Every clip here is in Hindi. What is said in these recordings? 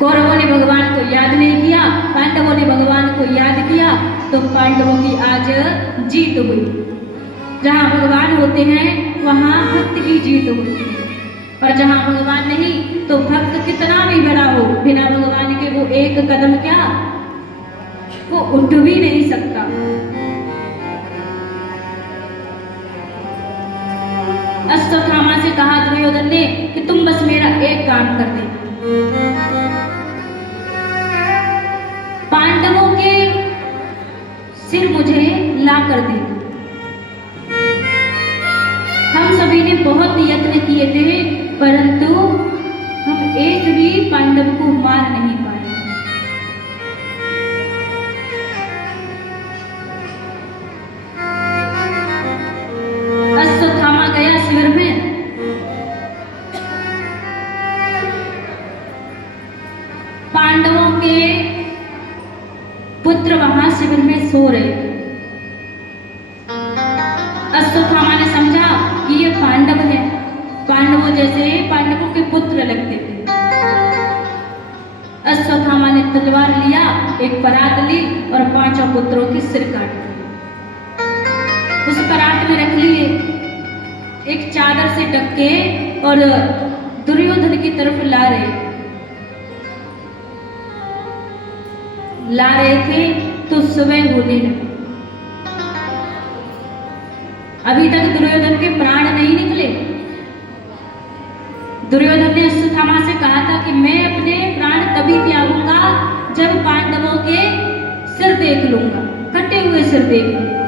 कौरवों ने भगवान को याद नहीं किया, पांडवों ने भगवान को याद किया, तो पांडवों की आज जीत हुई। जहाँ भगवान होते हैं वहाँ भक्त की जीत होती है, और जहाँ भगवान नहीं तो भक्त कितना भी बड़ा हो, बिना भगवान के वो एक कदम क्या वो उठ भी नहीं सकता। अश्वत्थामा से कहा दुर्योधन ने कि तुम बस मेरा एक काम कर दे, पांडवों के सिर मुझे ला कर दे। हम सभी ने बहुत यत्न किए थे, परंतु हम एक भी पांडव को मार नहीं पाए। अश्वत्थामा गया शिविर में, पांडवों के पुत्र वहां शिविर में सो रहे थे। अश्वत्थामा ने समझा कि ये पांडव है, पांडवों जैसे पांडवों के पुत्र लगते थे। अश्वत्थामा ने तलवार लिया, एक परात ली और पांचों पुत्रों के सिर काट दिए। उस परात में रख लिए, एक चादर से ढक के, और दुर्योधन की तरफ ला रहे थे तो सुबह होने लगी। अभी तक दुर्योधन के प्राण नहीं निकले। दुर्योधन ने अश्वत्थामा से कहा था कि मैं अपने प्राण तभी त्यागूंगा जब पांडवों के सिर देख लूंगा, कटे हुए सिर देख लूंगा।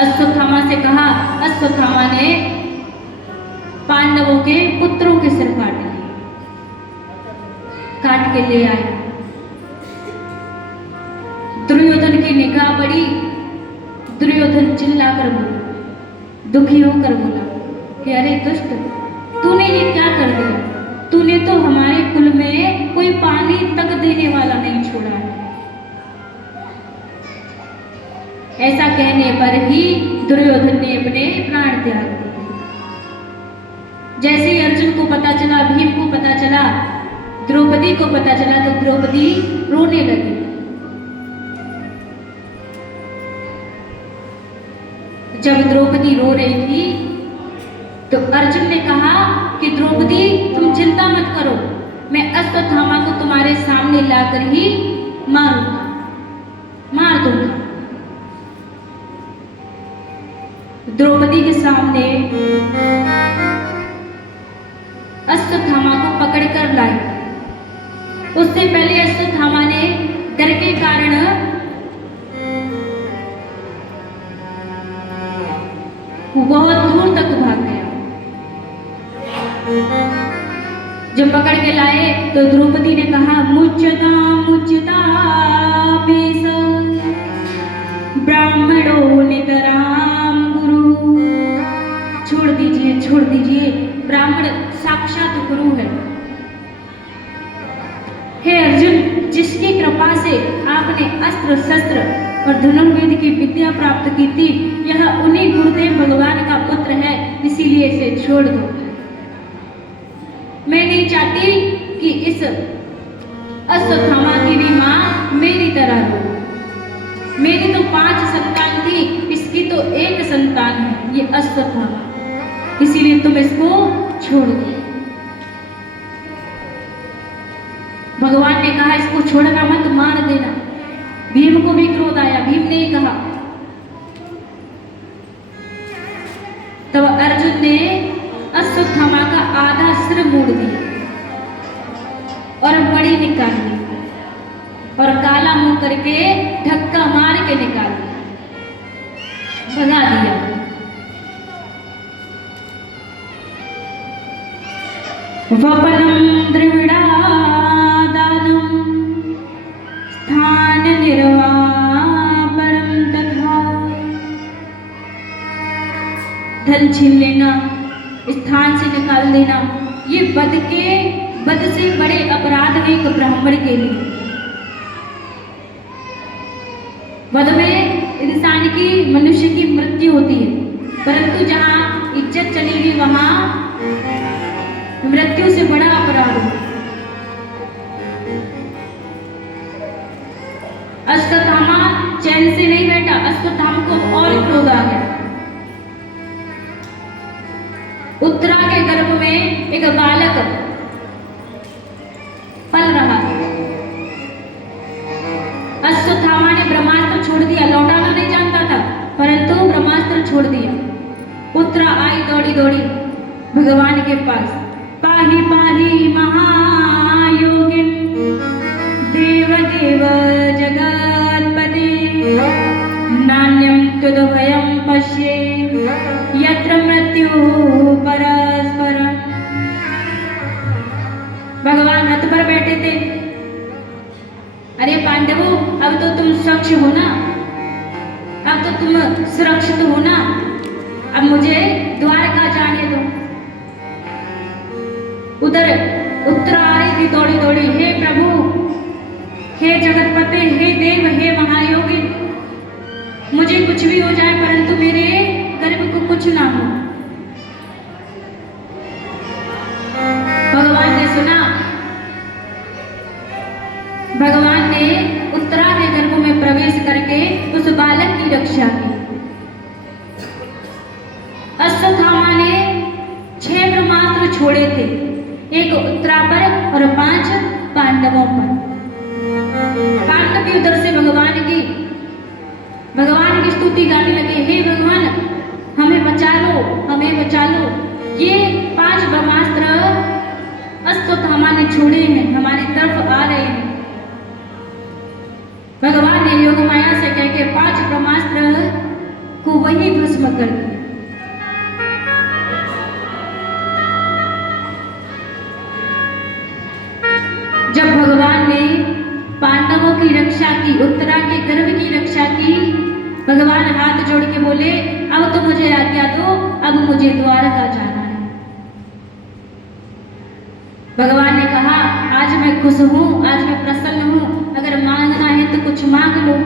अश्वत्थामा से कहा, अश्वत्थामा ने पांडवों के पुत्रों के सिर काट के ले आया। दुर्योधन की निगाह पड़ी, दुर्योधन चिल्लाकर बोला, दुखी होकर बोला कि अरे दुष्ट, तूने ये क्या कर दिया? तूने तो हमारे कुल में कोई पानी तक देने वाला नहीं छोड़ा है। ऐसा कहने पर ही दुर्योधन ने अपने प्राण त्याग दिए। जैसे ही अर्जुन को पता चला, भीम को पता चला, द्रौपदी को पता चला, तो द्रौपदी रोने लगी। जब द्रौपदी रो रही थी तो अर्जुन ने कहा कि द्रौपदी तुम चिंता मत करो, मैं अश्वत्थामा को तुम्हारे सामने लाकर ही मार दूंगा। द्रौपदी के सामने अश्वत्थामा को पकड़कर लाई। उससे पहले अश्वत्थामा ने डर के कारण बहुत दूर तक भाग गया। जब पकड़ के लाए तो द्रौपदी ने कहा, मुच्यता मुच्यता पेश ब्राह्मणों नितराम गुरु। छोड़ दीजिए, छोड़ दीजिए, ब्राह्मण साक्षात गुरु है। हे अर्जुन, जिसकी कृपा से आपने अस्त्र शस्त्र और धनुर्वेद की विद्या प्राप्त की थी, यह उन्हीं गुरुदेव भगवान का पुत्र है, इसीलिए इसे छोड़ दो। मैं नहीं चाहती कि इस अश्वत्थामा की भी मां मेरी तरह हो। मेरी तो 5 संतान थी, इसकी तो एक संतान है, ये अश्वत्थामा, इसीलिए तुम इसको छोड़ दो। भगवान ने कहा इसको छोड़ना मत, मार देना। भीम को भी क्रोध आया, भीम ने ही कहा। तब अर्जुन ने अश्वत्थामा का आधा सिर मोड़ दिया और मणि निकाल ली और काला मुंह करके धक्का मार के निकाल दिया, भगा दिया। वपनम द्रविड़ा धन छीन लेना, स्थान से निकाल देना, ये बद से बड़े अपराध हैं एक ब्राह्मण के लिए। वध में इंसान की, मनुष्य की मृत्यु होती है, परंतु जहाँ इज्जत चली गई वहाँ मृत्यु से बड़ा अपराध हो। अश्वत्थामा चैन से नहीं बैठा, अश्वत्थामा को और क्रोध आ गया। उत्तरा के गर्भ में एक बालक पल रहा। अश्वत्थामा ने ब्रह्मास्त्र छोड़ दिया, लौटाना नहीं जानता था, परंतु ब्रह्मास्त्र छोड़ दिया। उत्तरा आई दौड़ी दौड़ी भगवान के पास, पाही पाही महायोगिन देव देव जगत्पते नान्यम तुदभयं पश्ये यत्र मृत्यु परस्परम। भगवान रथ पर बैठे थे। अरे पांडवों, अब तो तुम स्वच्छ हो ना, अब तो तुम सुरक्षित हो ना, अब मुझे द्वारका जाने दो। उधर उत्तरा आ रही थी दौड़ी दौड़ी, हे प्रभु, हे जगतपते, हे देव, हे महायोगी, मुझे कुछ भी हो जाए परंतु मेरे गर्भ को कुछ ना हो। भगवान ने सुना, भगवान ने उत्तरा के गर्भ में प्रवेश करके उस बालक की रक्षा की। अश्वत्थामा ने 6 ब्रह्मास्त्र छोड़े थे, एक उत्तरा पर और 5 पांडवों पर। पांडव भी उधर से भगवान की स्तुति गाने लगे, हे भगवान, हमें बचा लो, हमें बचा लो। ये 5 ब्रह्मास्त्र अश्वत्थामा ने छोड़े हैं, हमारी तरफ आ रहे हैं। भगवान ने योग माया से कह के 5 ब्रह्मास्त्र को वही भस्म कर दिया। जब भगवान ने पांडवों की रक्षा की, उत्तरा के गर्भ की रक्षा की, भगवान हाथ जोड़ के बोले, अब तो मुझे आज्ञा दो, अब मुझे द्वारका जाना है। भगवान ने कहा, आज मैं खुश हूं, आज मैं प्रसन्न हूं, अगर मांगना है तो कुछ मांग लो।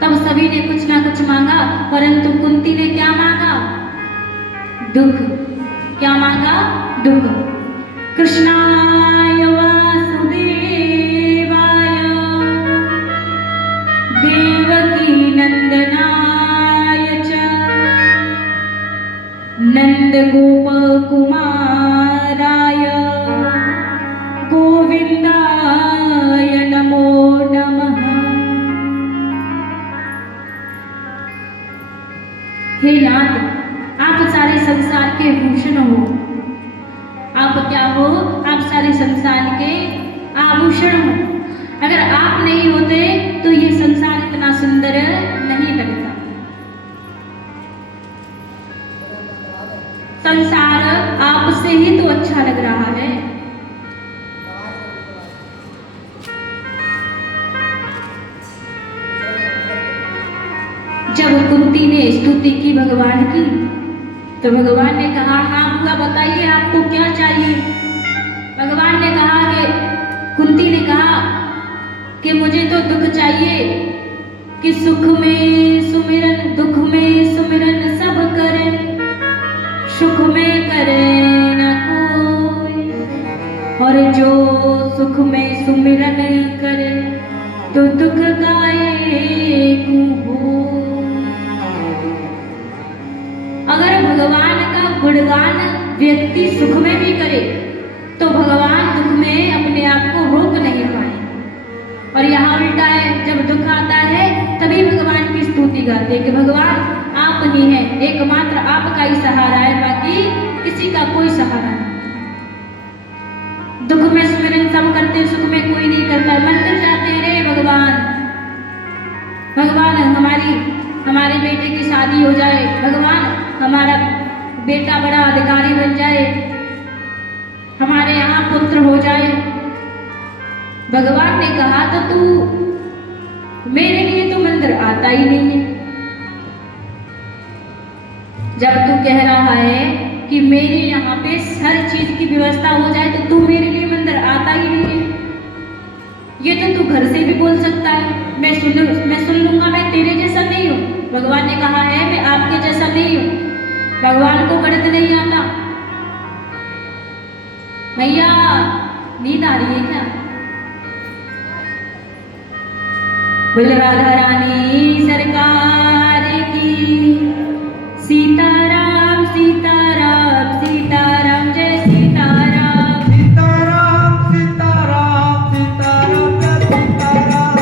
तब सभी ने कुछ ना कुछ मांगा, परंतु कुंती ने क्या मांगा? दुख। क्या मांगा? दुख। कृष्णाय वासुदेवाय देवकी नंदनाय च नंद गोप कुमाराय गोविंदाय नमो नमः। हे नाथ, आप सारे संसार के भूषण हो। आप क्या हो? आप सारे संसार के आभूषण हो। अगर आप नहीं होते तो ये संसार इतना सुंदर नहीं लगता। संसार आपसे ही तो अच्छा लग रहा है। जब कुंती ने स्तुति की भगवान की, तो भगवान ने कहा, हाँ हुआ, बताइए आपको क्या चाहिए। भगवान ने कहा कि कुंती ने कहा कि मुझे तो दुख चाहिए, कि सुख में सुमिरन दुख में सुमिरन सब करे, सुख में करे न कोई, और जो सुख में सुमिरन करे तो दुख गाए हो। अगर भगवान का गुणगान व्यक्ति सुख में भी करे तो भगवान दुख में अपने आप को रोक नहीं पाए। और यहाँ उल्टा है, जब दुख आता है तभी भगवान की स्तुति गाते कि भगवान आप ही हैं, एकमात्र आपका ही सहारा है, बाकी किसी का कोई सहारा नहीं। दुख में सुमिरन सब करते, सुख में कोई नहीं करता। मंदिर जाते हैं, रे भगवान, भगवान हमारे बेटे की शादी हो जाए, भगवान हमारा बेटा बड़ा अधिकारी बन जाए, हमारे यहाँ पुत्र हो जाए। भगवान ने कहा, तो तू मेरे लिए तो मंदिर आता ही नहीं है। जब तू कह रहा है कि मेरे यहाँ पे हर चीज की व्यवस्था हो जाए तो तू मेरे लिए मंदिर आता ही नहीं है। ये तो तू घर से भी बोल सकता है, मैं सुन लूंगा, मैं तेरे जैसा नहीं हूँ। भगवान ने कहा है, मैं आपके जैसा नहीं हूँ। भगवान को गणित नहीं आता। रही है क्या? बोल राधा रानी सरकार की। सीताराम सीताराम सीताराम जय सीताराम। सीताराम सीताराम सीताराम जय सीताराम।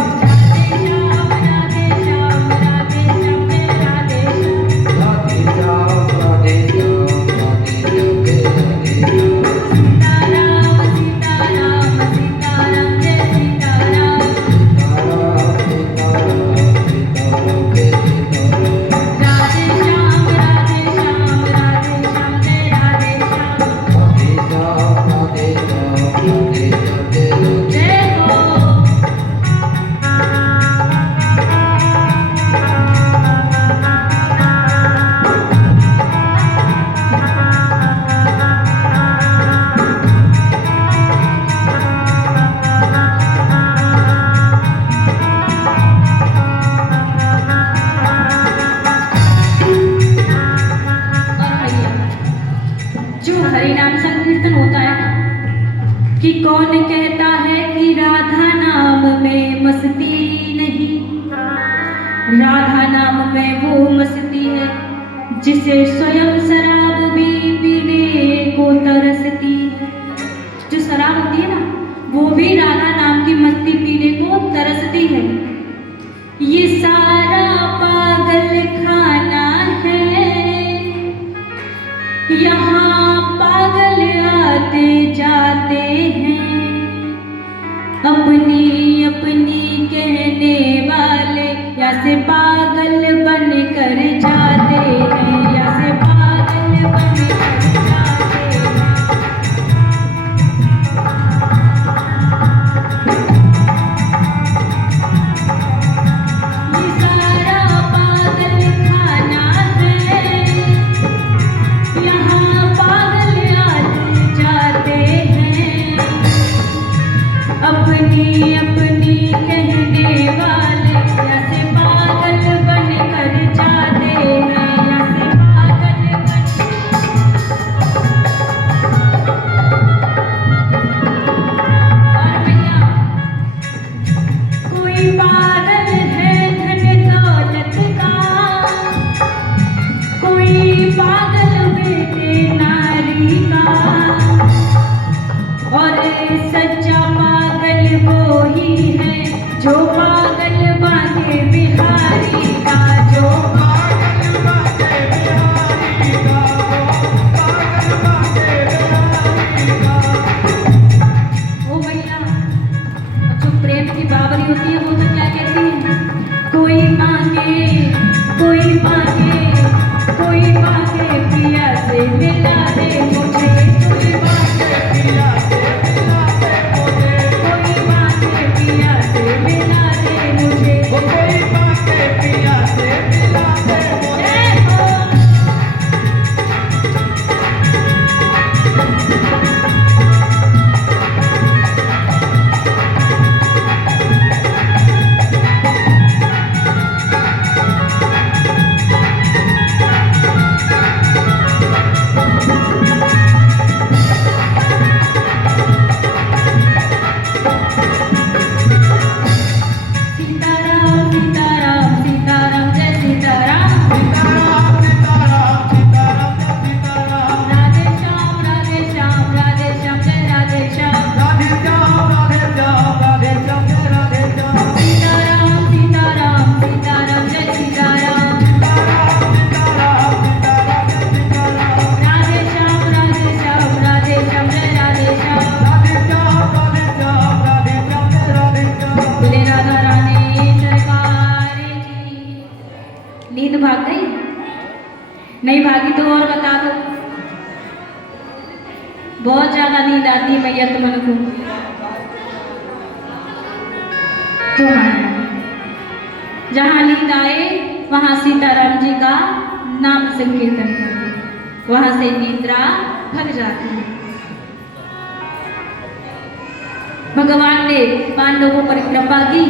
राधे श्याम राधे श्याम जय राधे श्याम। राधे श्याम राधे श्याम राधे श्याम जय राधे श्याम। सीताराम सीताराम सीताराम जय सीताराम। सीताराम सीताराम सीताराम जय सीताराम। राधे श्याम राधे श्याम राधे श्याम जय राधे श्याम। राधे श्याम राधे श्याम राधे श्याम जय राधे। जय हो। और भैया, जो हरिनाम संकीर्तन होता है ना, कि कौन कहता है कि राधा नाम में मस्ती नहीं। राधा नाम में वो मस्ती है जिसे स्वयं शराब भी पीने को तरसती है। जो शराब होती है ना, वो भी राधा नाम की मस्ती पीने को तरसती है। ये सारा पागल खाना है, यहाँ पागल आते जाते हैं। अपनी अपनी कहने वाले या से पागल बन कर जाते हैं, या से पागल बन कर जाते हैं। ये सारा पागल खाना है, यहाँ पागल आते जाते हैं। अपनी अपनी कहने वाले या से पागल बन कर जाते हैं, या से पागल बन। और भैया, कोई पागल है धन दौलत का, कोई पागल बेटे नारी का। और सच्चा पागल वो ही है जो पागल बांधे बिहारी का, जो पागल बांधे बिहारी का, पागल बांधे बिहारी का। ओ भैया, जो प्रेम की बावरी होती है वो तो क्या कहती है? कोई मांगे कोई मांगे कोई मांगे पिया से मिला दे मुझे। कोई मांगे पिया से मिला दे मुझे। कोई मांगे पिया से मिला दे मुझे। वो कोई बातें पिया से मिला दे मुझे। जय हो। सीताराम सीताराम सीताराम जय सीताराम। सीताराम सीताराम सीताराम जय सीताराम। राधे श्याम राधे श्याम राधे श्याम जय राधे श्याम। राधे श्याम राधे श्याम राधे श्याम जय राधे श्याम। सीताराम सीताराम सीताराम जय सीताराम। सीताराम सीताराम सीताराम जय सीताराम। राधे श्याम राधे श्याम राधे श्याम जय राधे श्याम। राधे श्याम राधे श्याम राधे श्याम जय राधे श्याम। बोले राधा रानी सरकार की। नींद भाग गई? नहीं भागी तो और बता दो। बहुत ज्यादा नींद आती है मैया तुमन को। तो जहाँ नींद आए वहाँ सीताराम जी का नाम संकीर्तन करो, वहाँ से निद्रा भग जाती है। भगवान ने पांडवों पर कृपा की,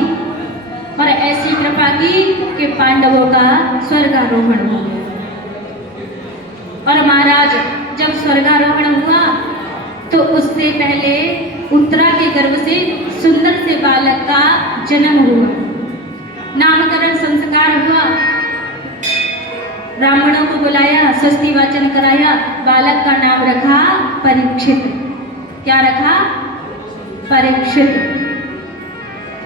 पर ऐसी कृपा की कि पांडवों का स्वर्गारोहण हो गया। और महाराज जब स्वर्गारोहण हुआ तो उससे पहले उत्तरा के गर्भ से सुंदर से बालक का जन्म हुआ, नामकरण संस्कार हुआ, ब्राह्मणों को बुलाया, स्वस्ति वाचन कराया, बालक का नाम रखा परीक्षित। क्या रखा? परीक्षित।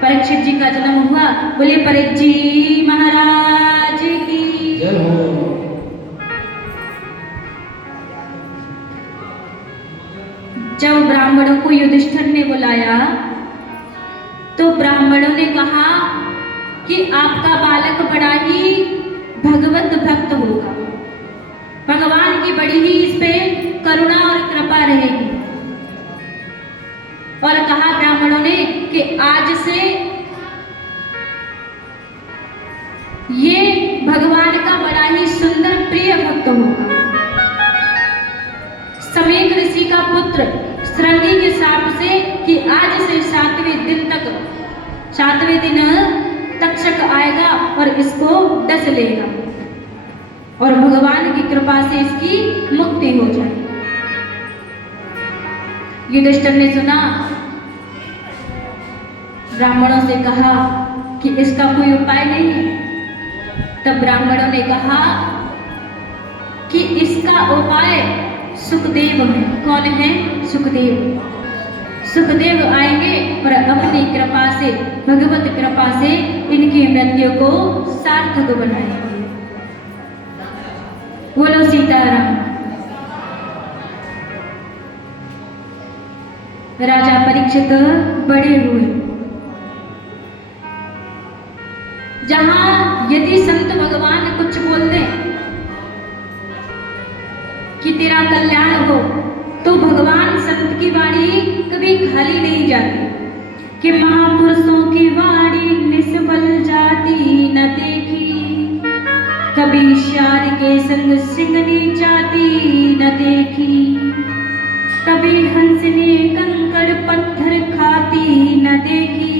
परीक्षित जी का जन्म हुआ। बोले परीक्षित जी महाराज की जय हो। जब ब्राह्मणों को युधिष्ठिर ने बुलाया तो ब्राह्मणों ने कहा कि आपका बालक बड़ा ही भगवत भक्त होगा, भगवान की बड़ी ही इस पे करुणा और कृपा रहेगी। और कहा ब्राह्मणों ने कि आज से ये भगवान का बड़ा ही सुंदर प्रिय भक्त होगा। समीक ऋषि का पुत्र श्रृंगी के शाप से कि आज से 7वें दिन तक्षक आएगा और इसको डस लेगा और भगवान की कृपा से इसकी मुक्ति हो जाए। युधिष्ठिर ने सुना, ब्राह्मणों से कहा कि इसका कोई उपाय नहीं है। तब ब्राह्मणों ने कहा कि इसका उपाय सुखदेव है। कौन है? सुखदेव। सुखदेव आएंगे और अपनी कृपा से, भगवत कृपा से इनकी मृत्यु को सार्थक बनाएंगे। बोलो सीताराम। राजा परीक्षित बड़े हुए। जहां यदि संत भगवान कुछ बोल दे कि तेरा कल्याण हो, तो भगवान संत की वाणी कभी खाली नहीं जाती कि महापुरुषों की वाणी निष्फल जाती न देखी, कभी श्यार के संग सिंगनी जाती न देखी, कभी हंस ने कंकड़ पत्थर खाती न देखी,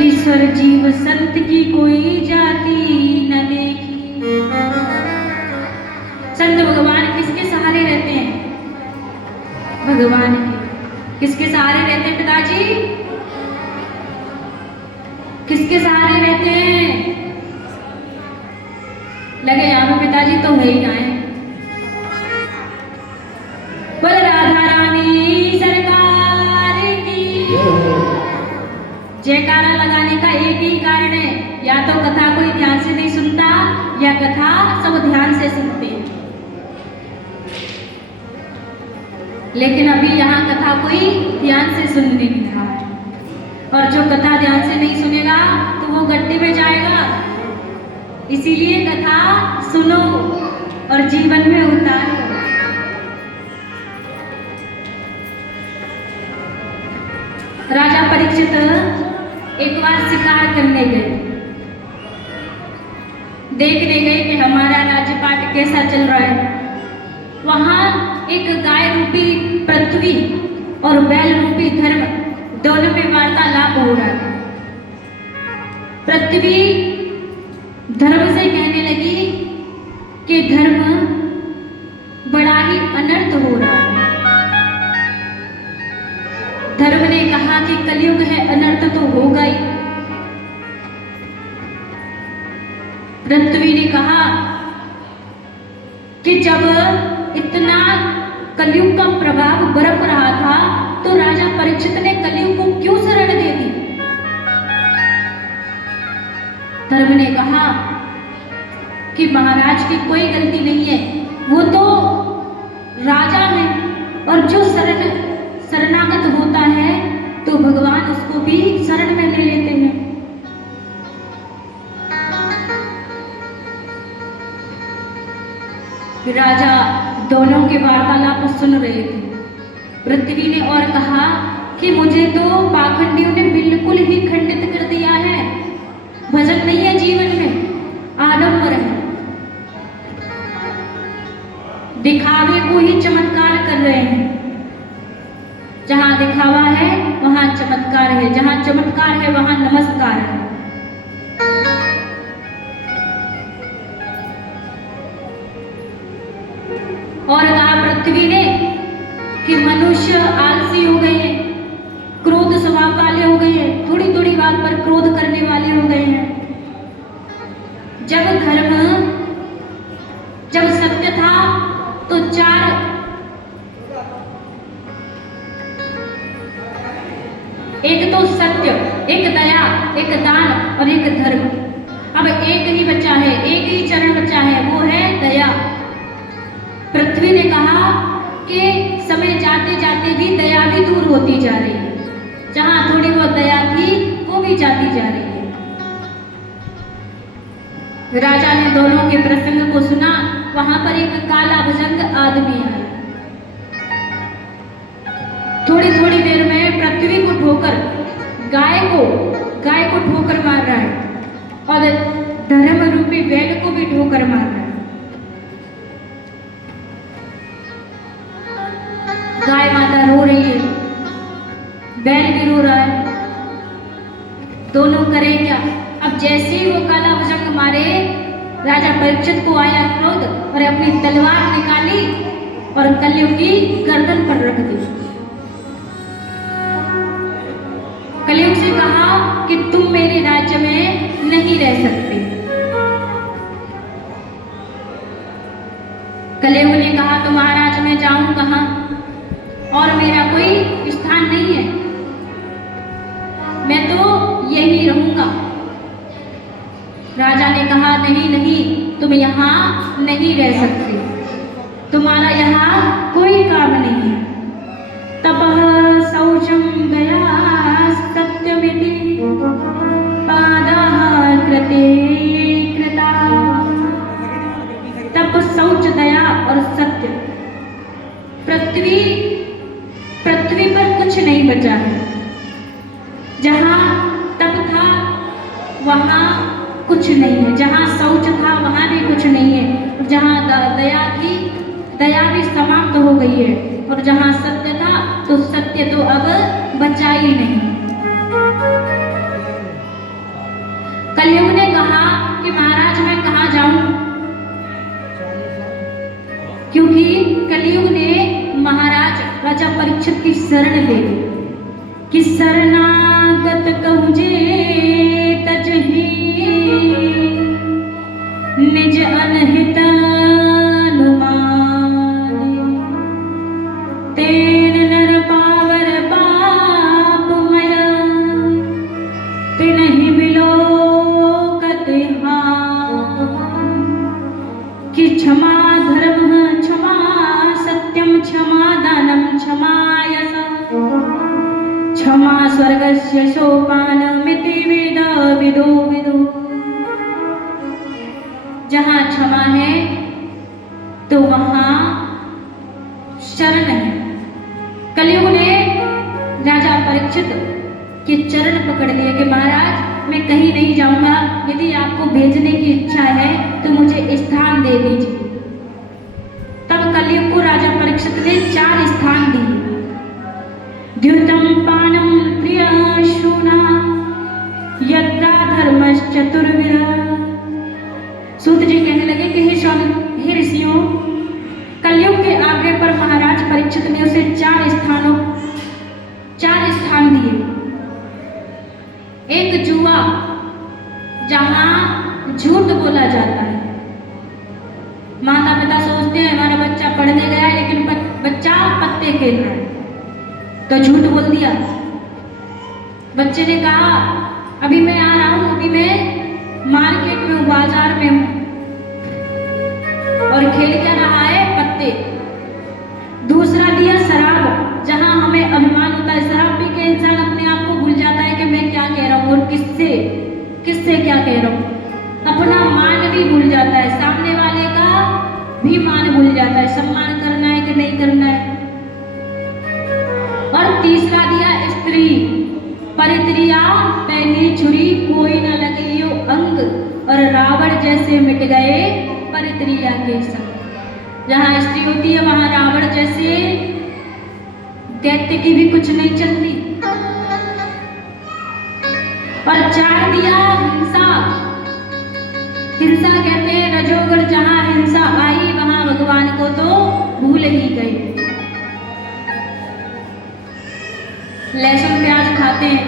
ईश्वर जीव संत की कोई जाती न देखी। संत भगवान किसके सहारे रहते हैं? भगवान के। किसके सहारे रहते हैं पिताजी? किसके सहारे रहते हैं? लगे यहाँ पे पिताजी तो है ही ना है। बोल राधा रानी सरकार की। जयकारा लगाने का एक ही कारण है, या तो कथा कोई ध्यान से नहीं सुनता या कथा सब ध्यान से सुनते हैं। लेकिन अभी यहाँ कथा कोई ध्यान से सुन नहीं रहा है, और जो कथा ध्यान से नहीं सुनेगा तो वो गड्ढे में जाएगा। इसीलिए कथा सुनो और जीवन में उतारो। राजा परीक्षित एक बार शिकार करने गए, देखने गए कि हमारा राज्यपाट कैसा चल रहा है। वहां एक गाय रूपी पृथ्वी और बैल रूपी धर्म दोनों में वार्तालाप हो रहा था। पृथ्वी धर्म से कहने लगी कि धर्म बड़ा ही अनर्थ हो रहा है। धर्म ने कहा कि कलयुग है, अनर्थ तो होगा ही। पृथ्वी ने कहा कि जब इतना कलयुग का प्रभाव बरप रहा था तो राजा परीक्षित ने कलयुग को क्यों शरण दे दी? धर्म ने कहा कि महाराज की कोई गलती नहीं है, वो तो राजा है, और जो शरणागत होता है तो भगवान उसको भी शरण में ले लेते हैं। राजा दोनों के वार्तालाप सुन रहे थे। पृथ्वी ने और कहा कि मुझे तो पाखंडियों ने बिल्कुल ही खंडित कर दिया है। भजन नहीं है जीवन में, आडंबर है, दिखावे को ही चमत्कार कर रहे हैं। जहां दिखावा है वहां चमत्कार है, जहां चमत्कार है वहां नमस्कार है। और कहा पृथ्वी ने कि मनुष्य आलसी हो गए हैं, क्रोध स्वभाव वाले हो गए हैं, थोड़ी थोड़ी बात पर क्रोध करने वाले हो गए हैं। जब सत्य था तो एक तो सत्य, एक दया, एक दान और एक धर्म। अब एक ही बचा है, एक ही चरण बचा है, वो है दया। पृथ्वी ने कहा कि समय जाते जाते भी दया भी दूर होती जा रही है, जहां थोड़ी बहुत दया थी वो भी जाती जा रही है। राजा ने दोनों के प्रसंग को सुना। वहां पर एक काला भुजंग आदमी आया, थोड़ी थोड़ी देर में पृथ्वी को ठोकर गाय को ठोकर मार रहा है और धर्म रूपी बैल को भी ठोकर मार रहा है। गाय माता रो रही है, बैल भी रो रहा है, दोनों करें क्या। अब जैसे ही वो काला भुजंग मारे, राजा परीक्षित को आया क्रोध और अपनी तलवार निकाली और कलयुग की गर्दन पर रख दी। कलयुग से कहा कि तुम मेरे राज्य में नहीं रह सकते। कलयुग ने कहा तो महाराज मैं जाऊं कहां, और मेरा कोई स्थान नहीं है, मैं तो यही रहूंगा। राजा ने कहा नहीं नहीं, तुम यहाँ नहीं रह सकते, तुम्हारा यहाँ कोई काम नहीं है। तपः शौचम दया सत्यमिति पादाः कृते कृता। तप, शौच, दया और सत्य, पृथ्वी पर कुछ नहीं बचा है। जहाँ तप था वहाँ कुछ नहीं है, जहाँ शौच था वहाँ भी कुछ नहीं है, और जहाँ दया थी दया भी समाप्त हो गई है, और जहाँ सत्य था तो सत्य तो अब बचा ही नहीं। कलयुग ने कहा कि महाराज मैं कहाँ जाऊं, क्योंकि कलयुग ने महाराज राजा परीक्षित की शरण ले ली कि शरणागत कहूजे तजहि निज अनहित तेन नर पावर पापमय तिनहि बिलोकत कि क्षमा धर्म क्षमा सत्यम क्षमा दानम क्षमा यश क्षमा स्वर्गस्य सोपानमिति वेद विदो विदो। जहाँ क्षमा है तो वहाँ शरण है। कलयुग ने राजा परीक्षित के चरण पकड़ लिए कि महाराज मैं कहीं नहीं जाऊंगा, यदि आपको भेजने की इच्छा है तो मुझे स्थान दे दीजिए। तब कलयुग को राजा परीक्षित ने 4 स्थान दिए। द्युतम पानम प्रिय शूना यत्रा धर्मश्चतुर्विध। सूत जी कहने लगे कि हे ऋषियों, कलयुग के आगे पर महाराज परीक्षित ने उसे 4 स्थान दिए। एक जुआ, जहां झूठ बोला जाता है। माता पिता सोचते हैं हमारा बच्चा पढ़ने गया है लेकिन बच्चा पत्ते खेल रहा है, तो झूठ बोल दिया। बच्चे ने कहा अभी मैं आ रहा हूं, अभी मैं मार्केट में हूं, बाजार में हूं, और खेल क्या रहा है, पत्ते। दूसरा दिया शराब, जहां हमें अभिमान होता है, शराब पी के इंसान अपने आप को भूल जाता है कि मैं क्या कह रहा हूं और किससे क्या कह रहा हूं। अपना मान भी भूल जाता है, सामने वाले का भी मान भूल जाता है, सम्मान करना है कि नहीं करना है। और तीसरा दिया स्त्री, परित्रिया पहनी छुरी कोई न लगी यो अंग, और रावण जैसे मिट गए परित्रिया के संग। जहाँ स्त्री होती है वहां रावण जैसे दैत्य की भी कुछ नहीं चलती। और 4 दिया हिंसा। हिंसा कहते हैं रजोगुण, जहां हिंसा आई वहां भगवान को तो भूल ही गए। लहसुन प्याज खाते हैं,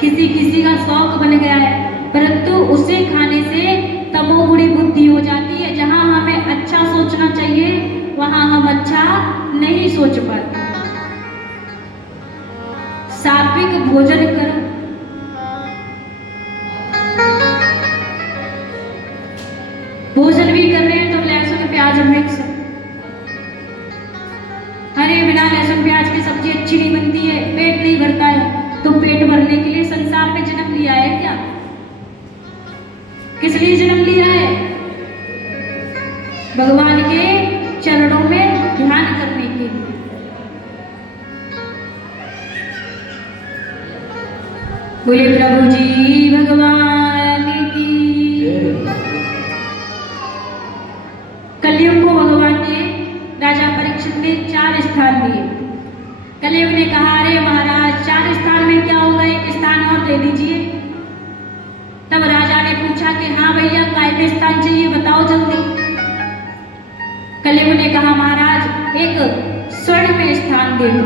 किसी किसी का शौक बन गया है, परंतु उसे खाने से तमोगुणी बुद्धि हो जाती है। जहां हमें अच्छा सोचना चाहिए वहां हम अच्छा नहीं सोच पाते। सात्विक भोजन करो। भोजन भी कर रहे हैं तो लहसुन प्याज मिक्स। अरे बिना लहसुन प्याज की सब्जी अच्छी नहीं बनती है, पेट नहीं भरता है। तो पेट भरने के लिए संसार में जन्म लिया है क्या? किस लिए जन्म लिया है? भगवान के चरणों में ध्यान करने के लिए। बोले प्रभु जी भगवान की। कलयुग को भगवान ने राजा परीक्षित ने 4 स्थान दिए। कलयुग ने कहा अरे महाराज 4 स्थान में क्या होगा, 1 स्थान और दे दीजिए। तब राजा ने पूछा कि हाँ भैया काय में स्थान चाहिए बताओ जल्दी। कलयुग ने कहा महाराज 1 स्वर्ण में स्थान दे दो।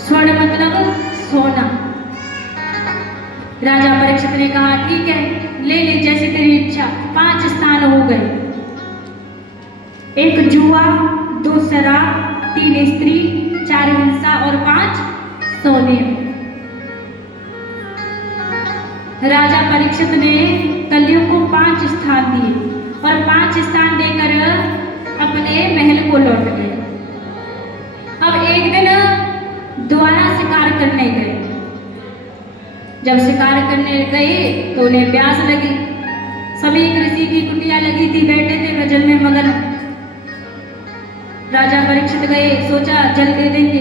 स्वर्ण मतलब सोना। राजा परीक्षित ने कहा ठीक है ले ले जैसे तेरी इच्छा। 5 स्थान हो गए, 1 जुआ, 2 शराब, 3 स्त्री, 4 हिंसा और 5 सोने। राजा परीक्षित ने कलयुग को 5 स्थान दिए और 5 स्थान देकर अपने महल को लौट गए। अब एक दिन दोबारा शिकार करने गए। जब शिकार करने गए तो उन्हें प्यास लगी। समीक ऋषि की कुटिया लगी थी, बैठे थे भजन में मगन। राजा परीक्षित गए, सोचा जल दे देंगे।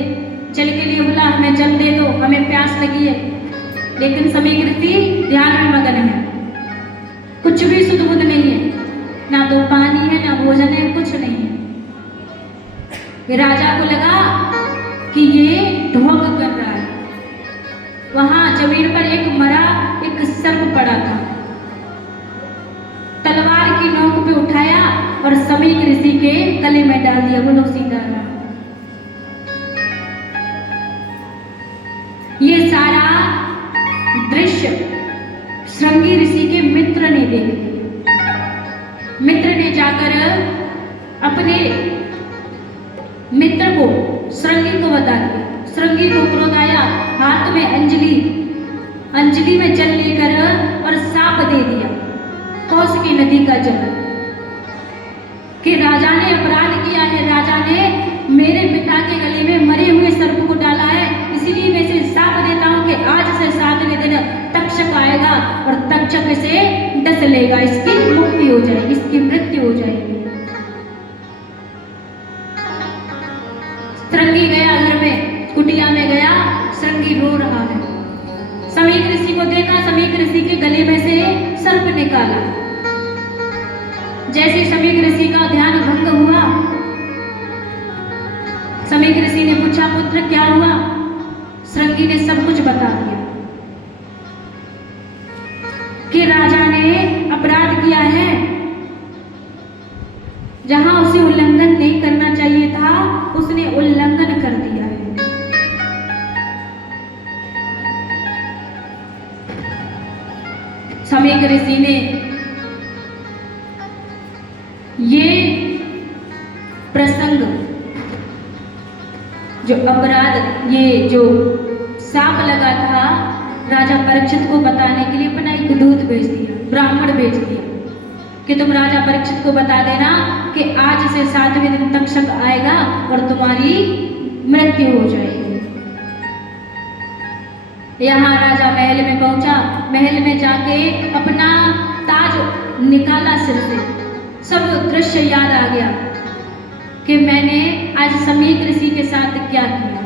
जल के लिए बोला हमें जल दे दो, हमें प्यास लगी है। लेकिन समीक ऋषि ध्यान में मगन है, कुछ भी सुध बुध नहीं है, ना तो पानी है ना भोजन है, कुछ नहीं है। राजा को लगा कि ये ढोंग कर रहा है। वहां जमीन पर एक मरा एक सर्प पड़ा था। तलवार की नोक पे उठाया और समीक ऋषि के गले में डाल दिया। बोलो सीताराम। ये सारा दृश्य श्रृंगी ऋषि के मित्र ने देख लिया। मित्र ने जाकर अपने मित्र को श्रृंगी को बता दिया। श्रृंगी को क्रोध आया, हाथ में अंजलि में जल लेकर और साप दे दिया, कौश की नदी का जल, कि राजा ने अपराध किया है। राजा ने मेरे पिता के गले में मरे हुए सर्प को डाला है, इसीलिए मैं इसे साप देता हूं कि आज से 7वें दिन तक्षक आएगा और तक्षक इसे डस लेगा, इसकी मुक्ति हो जाएगी, इसकी मृत्यु हो जाएगी। श्रृंगी गया घर में, कुटिया में गया, श्रृंगी रो रहा है। समीक ऋषि को देखा, समीक ऋषि के गले में से सर्प निकाला। जैसे समीक ऋषि का ध्यान भंग हुआ, समीक ऋषि ने पूछा पुत्र क्या हुआ? श्रृंगी ने सब कुछ बता दिया कि राजा ने अपराध किया है, जहां उसे उल्लंघन नहीं करना चाहिए था उसने उल्लंघन कर दिया है। समीक ऋषि ने ये प्रसंग, जो अपराध, ये जो साप लगा था, राजा परीक्षित को बताने के लिए अपना एक दूत भेज दिया, ब्राह्मण भेज दिया कि तुम राजा परीक्षित को बता देना कि आज से 7वें दिन तक्षक आएगा और तुम्हारी मृत्यु हो जाएगी। यहाँ राजा महल में पहुंचा, महल में जाके अपना ताज निकाला सिर से, सब दृश्य याद आ गया कि मैंने आज समीक ऋषि के साथ क्या किया।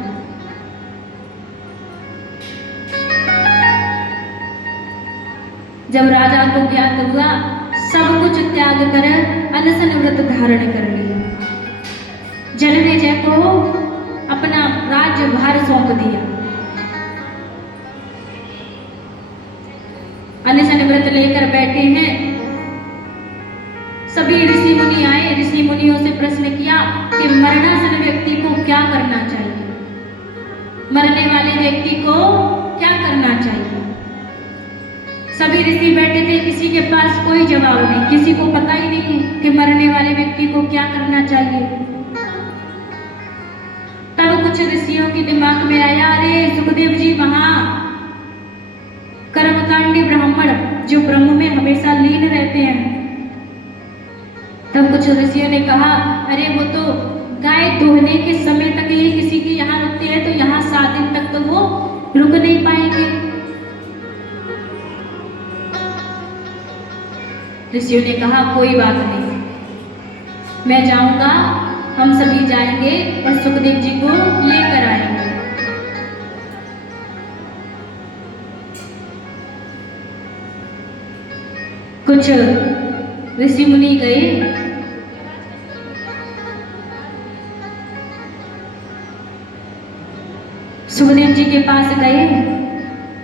जब राजा को ज्ञात हुआ, सब कुछ त्याग कर अनशन व्रत धारण कर लिया। जन्मेजय को अपना राज्य भार सौंप दिया। अनशन व्रत लेकर बैठे हैं, सभी ऋषि मुनि आए, ऋषि मुनियों से प्रश्न किया कि मरणासन व्यक्ति को क्या करना चाहिए, मरने वाले व्यक्ति को क्या करना चाहिए। सभी ऋषि बैठे थे, किसी के पास कोई जवाब नहीं, किसी को पता ही नहीं है कि मरने वाले व्यक्ति को क्या करना चाहिए। तब कुछ ऋषियों के दिमाग में आया, अरे सुखदेव जी वहां कर्मकांडी ब्राह्मण जो ब्रह्म में हमेशा लीन रहते हैं। तब कुछ ऋषियों ने कहा, अरे वो तो गाय दोहने के समय तक ही किसी के यहाँ रुकते हैं, तो यहाँ 7 दिन तक तो वो रुक नहीं पाएंगे। ऋषियों ने कहा, कोई बात नहीं, मैं जाऊंगा, हम सभी जाएंगे और सुखदेव जी को लेकर आएंगे। कुछ ऋषि मुनि गए, सुखदेव जी के पास गए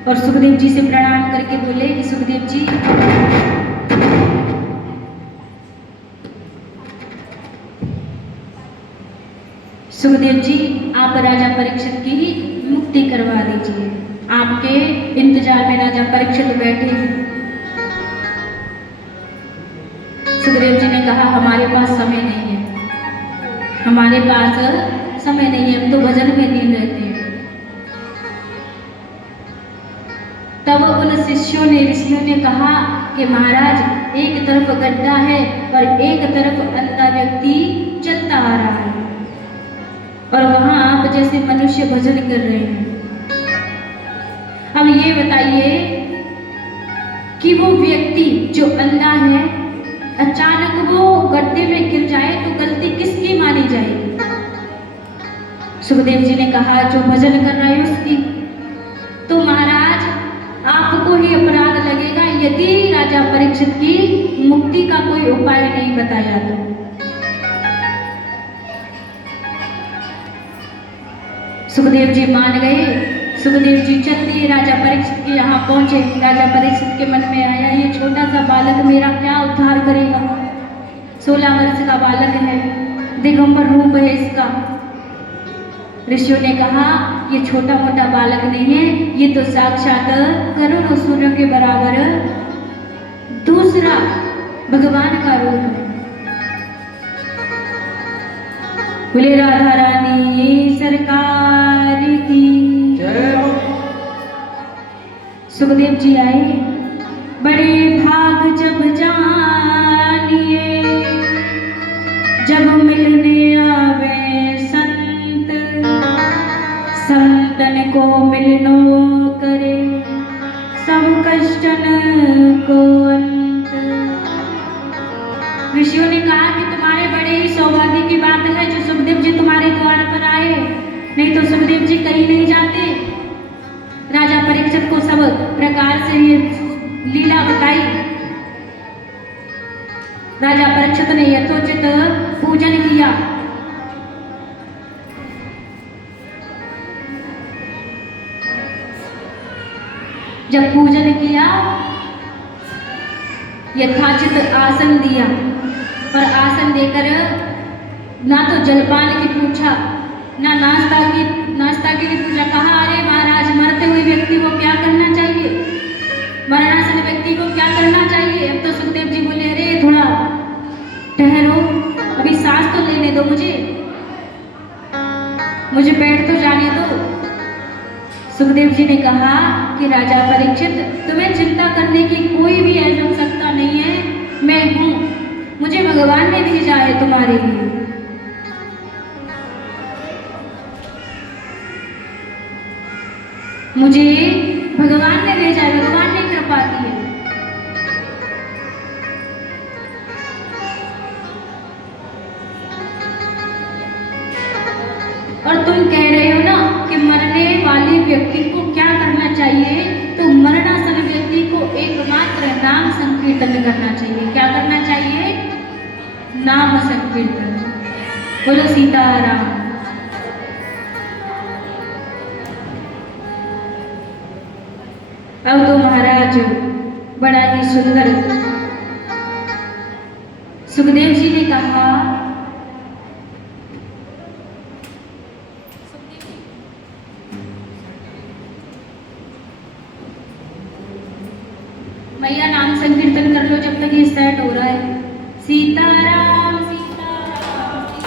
और सुखदेव जी से प्रणाम करके बोले कि सुखदेव जी, सुखदेव जी आप राजा परीक्षित की मुक्ति करवा दीजिए, आपके इंतजार में राजा परीक्षित बैठे हैं। सुखदेव जी ने कहा, हमारे पास समय नहीं है, हमारे पास समय नहीं है, हम तो भजन में लीन रहते हैं। तब उन शिष्यों ने, ऋषियों ने कहा कि महाराज एक तरफ गड्ढा है और एक तरफ अंधा व्यक्ति चलता आ रहा है और वहां आप जैसे मनुष्य भजन कर रहे हैं। अब ये बताइए कि वो व्यक्ति जो अंधा है, अचानक वो गड्ढे में गिर जाए तो गलती किसकी मानी जाएगी? सुखदेव जी ने कहा, जो भजन कर रहा है उसकी। तो महाराज आपको ही अपराध लगेगा यदि राजा परीक्षित की मुक्ति का कोई उपाय नहीं बताया तो। सुखदेव जी मान गए। सुखदेव जी चलते राजा परीक्षित के यहाँ पहुंचे। राजा परीक्षित के मन में आया, ये छोटा सा बालक मेरा क्या उद्धार करेगा? 16 वर्ष का बालक है, दिगंबर रूप है इसका। ऋषियों ने कहा, ये छोटा मोटा बालक नहीं है, ये तो साक्षात करोड़ों सूर्यों के बराबर दूसरा भगवान का रूप है। बोले राधा रानी सरकार की जय हो। सुखदेव जी आए, बड़े भाग जब जानिए जब मिलने आवे संत, संतन को मिलनो करे सब कष्टन को अंत। ऋषियों ने कहा कि तुम्हारे बड़े ही सौभाग्य की बात है जो सुखदेव जी तुम्हारे द्वार पर आए, नहीं तो सुखदेव जी कहीं नहीं जाते। राजा परीक्षित को सब प्रकार से ये लीला बताई। राजा परीक्षित ने यथोचित पूजन किया। जब पूजन किया, यथाचित आसन दिया और आसन देकर ना तो जलपान की पूछा ना नाश्ता की पूछा। कहा, अरे महाराज मरते हुए व्यक्ति को क्या करना चाहिए, मरणासन व्यक्ति को क्या करना चाहिए? अब तो सुखदेव जी बोले, अरे थोड़ा ठहरो, अभी सांस तो लेने दो, मुझे बैठ तो जाने दो। सुखदेव जी ने कहा कि राजा परीक्षित, तुम्हें चिंता करने की कोई भी आवश्यकता नहीं है, मैं हूं, मुझे भगवान ने भेजा है तुम्हारे लिए। मुझे भगवान ने भेजा है, भगवान ने कृपा की है। और तुम कह रहे हो ना कि मरने वाले व्यक्ति को क्या करना चाहिए, तो मरणासन व्यक्ति को एकमात्र नाम संकीर्तन करना चाहिए। क्या करना चाहिए? नाम संकीर्तन। बोलो सीताराम। अब तो महाराज बड़ा ही सुंदर सुखदेव जी ने कहा, मैया नाम संकीर्तन कर लो जब तक ये सेट हो रहा है। सीताराम सीताराम सीताराम जय सीताराम।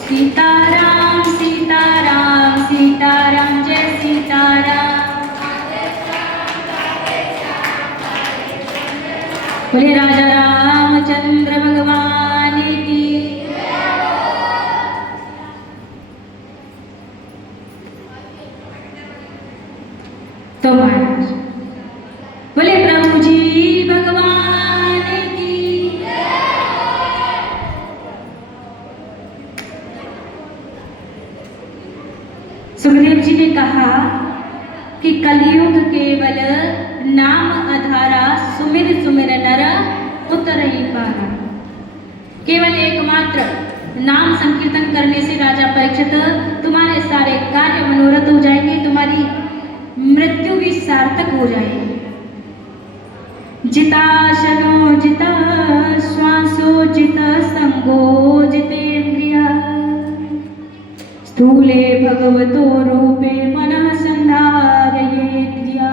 सीताराम सीताराम सीताराम जय सीताराम। बोले राजा रामचंद्र भगवान की। तो महाराज बोले प्रभु जी भगवान की। सुखदेव जी ने कहा कि कलयुग केवल नाम आधारा सुमिर सुमिर नर उतर ही पारा। केवल एकमात्र नाम संकीर्तन करने से राजा परीक्षित तुम्हारे सारे कार्य मनोरथ हो जाएंगे, तुम्हारी मृत्यु भी सार्थक हो जाएगी। जिताशनो जिता श्वासो जिता संगो जितेन्द्रिया स्थूले भगवतो रूपे मनः संधारयेद्या।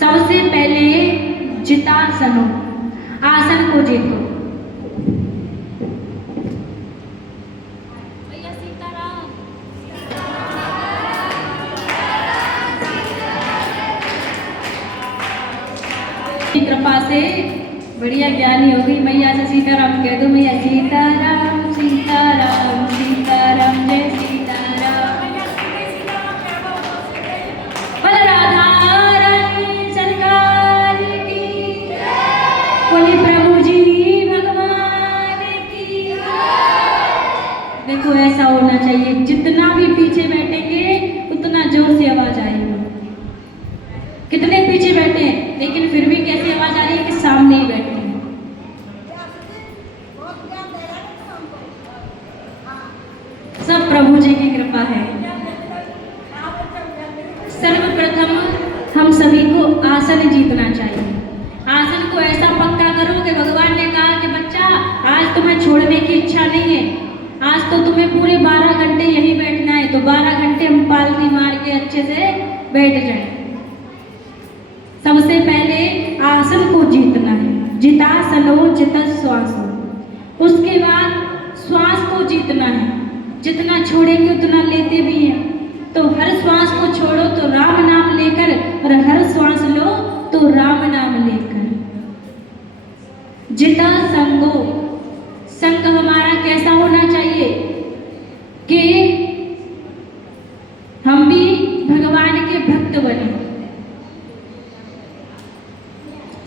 सबसे पहले जितासनो, आसन को जीतो। भैया सीताराम। की कृपा से बढ़िया ज्ञानी होगी। मैया से सीताराम कह दो। मैया सीताराम सीताराम सीताराम जय सीताराम। बोले राधा रानी सरकार की। बोले प्रभु जी भगवान की। देखो ऐसा होना चाहिए, जितना भी पीछे बैठेंगे उतना जोर से आवाज आएगी। कितने पीछे बैठे हैं लेकिन फिर भी कैसी आवाज आ रही है कि सामने ही बैठे हैं। सब प्रभु जी की कृपा है। सर्वप्रथम हम सभी को आसन जीतना चाहिए। आसन को ऐसा पक्का करो कि भगवान ने कहा कि बच्चा आज तुम्हें छोड़ने की इच्छा नहीं है, आज तो तुम्हें पूरे 12 घंटे यहीं बैठना है, तो 12 घंटे हम पालती मार के अच्छे से बैठ जाए। सबसे पहले आसन को जीतना है। जितासनो जित श्वासो। उसके बाद श्वास को जीतना है। जितना छोड़ेंगे उतना लेते भी हैं। तो हर श्वास को छोड़ो तो राम नाम लेकर, और हर श्वास लो तो राम नाम लेकर। जिता संगो, संग हमारा कैसा होना चाहिए कि हम भी भगवान के भक्त बने।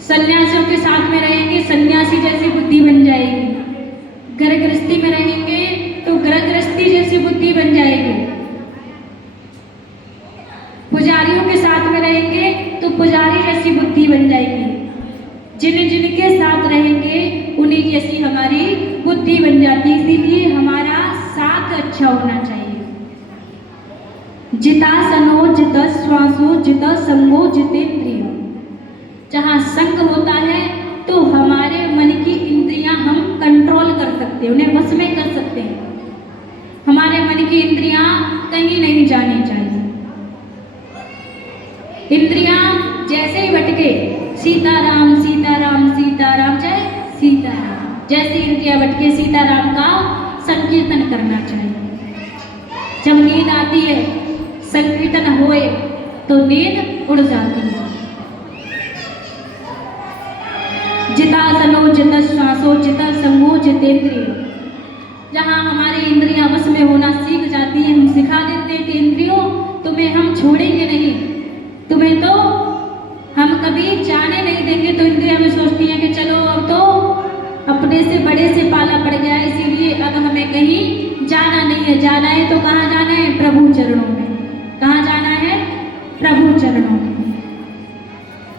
सन्यासियों के साथ में रहेंगे, सन्यासी जैसी बुद्धि बन जाएगी। घर गृहस्थी में रहेंगे तो घर गृहस्थी जैसी बुद्धि बन जाएगी। पुजारियों के साथ में रहेंगे तो पुजारी जैसी बुद्धि बन जाएगी, जिनके साथ रहेंगे उन्हीं जैसी हमारी बुद्धि बन जाती है। इसीलिए हमारा साथ अच्छा होना चाहिए। जितासनो जित श्वासो जित संगो जितेंद्रिय। जहाँ संग होता है तो हमारे मन की इंद्रियां हम कंट्रोल कर सकते हैं, उन्हें वश में कर सकते हैं। हमारे मन की इंद्रियां कहीं नहीं जानी चाहिए। इंद्रियां जैसे ही भटके, सीताराम सीताराम सीताराम जय सीताराम, जैसे इंद्रियां भटके सीताराम का संकीर्तन करना चाहिए। जब नींद आती है संकीर्तन होए तो नींद उड़ जाती है। जितासनो जित श्वासो जित संगो जितेंद्रिय। जहाँ हमारी इंद्रियां वश में होना सीख जाती है, हम सिखा देते हैं कि इंद्रियों तुम्हें हम छोड़ेंगे नहीं, तुम्हें तो हम कभी जाने नहीं देंगे। तो इंद्रियां में सोचती हैं कि चलो अब तो अपने से बड़े से पाला पड़ गया, इसीलिए अब हमें कहीं जाना नहीं है। जाना है तो कहाँ जाना है? प्रभु चरणों में। कहाँ जाना है? प्रभु चरणों में।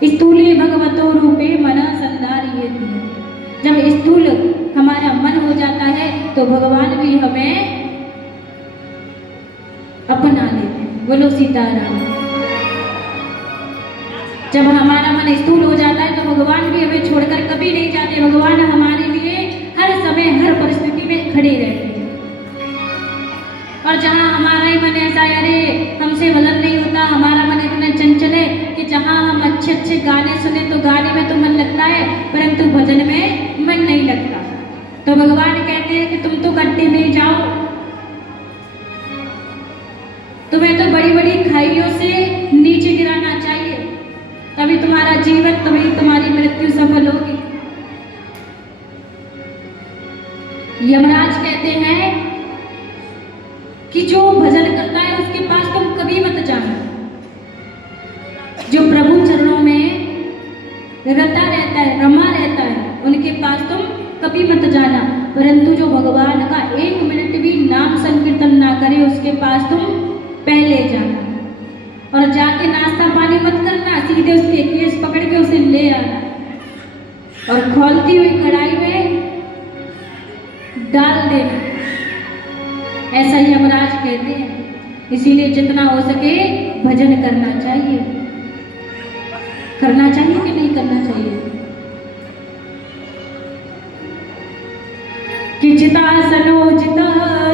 स्थूले भगवतो रूपे मना संधारयेति। जब स्थूल हमारा मन हो जाता है तो भगवान भी हमें अपना लेते हैं। बोलो सीताराम। जब हमारा मन स्थूल हो जाता है तो भगवान भी हमें छोड़कर कभी नहीं जाते। भगवान हमारे लिए हर समय हर परिस्थिति में खड़े रहते हैं। और जहाँ हमारा ही मन ऐसा है, अरे हमसे भजन नहीं होता, हमारा मन इतना चंचल है कि जहाँ हम अच्छे अच्छे गाने सुने तो गाने में तो मन लगता है परंतु भजन में मन नहीं लगता, तो भगवान कहते हैं कि तुम तो गड्ढे में जाओ, तुम्हें तो बड़ी बड़ी खाइयों से नीचे गिराना चाहिए, तभी तुम्हारा जीवन, तभी तुम्हारी मृत्यु सफल होगी। यमराज कहते हैं कि जो भजन करता है उसके पास तुम कभी मत जाना। जो प्रभु चरणों में रता रहता है, रमा रहता है, उनके पास तुम कभी मत जाना। परंतु जो भगवान का एक मिनट भी नाम संकीर्तन ना करे उसके पास तुम पहले जाना। और जाके नाश्ता पानी मत करना, सीधे उसके केस पकड़ के उसे ले आना और खौलती हुई कढ़ाई में डाल देना। ऐसा ही यमराज कहते हैं। इसीलिए जितना हो सके भजन करना चाहिए। करना चाहिए कि नहीं करना चाहिए? कि जितासनो जिता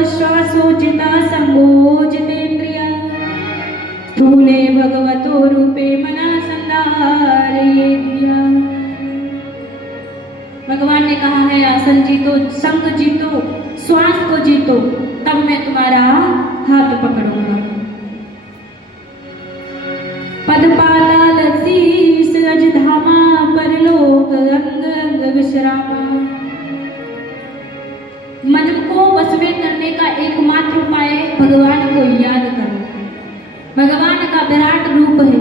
श्वासो जिता संगो जितेंद्रिय स्थूले भगवतो रूपे मना संधारयेति। भगवान ने कहा है आसन जीतो, संग जीतो, श्वास को जीतो, तब मैं तुम्हारा हाथ पकड़ूंगा। पद पाताल शीस अज धामा परलोक अंग अंग विश्रामा। मन को वश में करने का एकमात्र उपाय भगवान को याद करो। भगवान का विराट रूप है,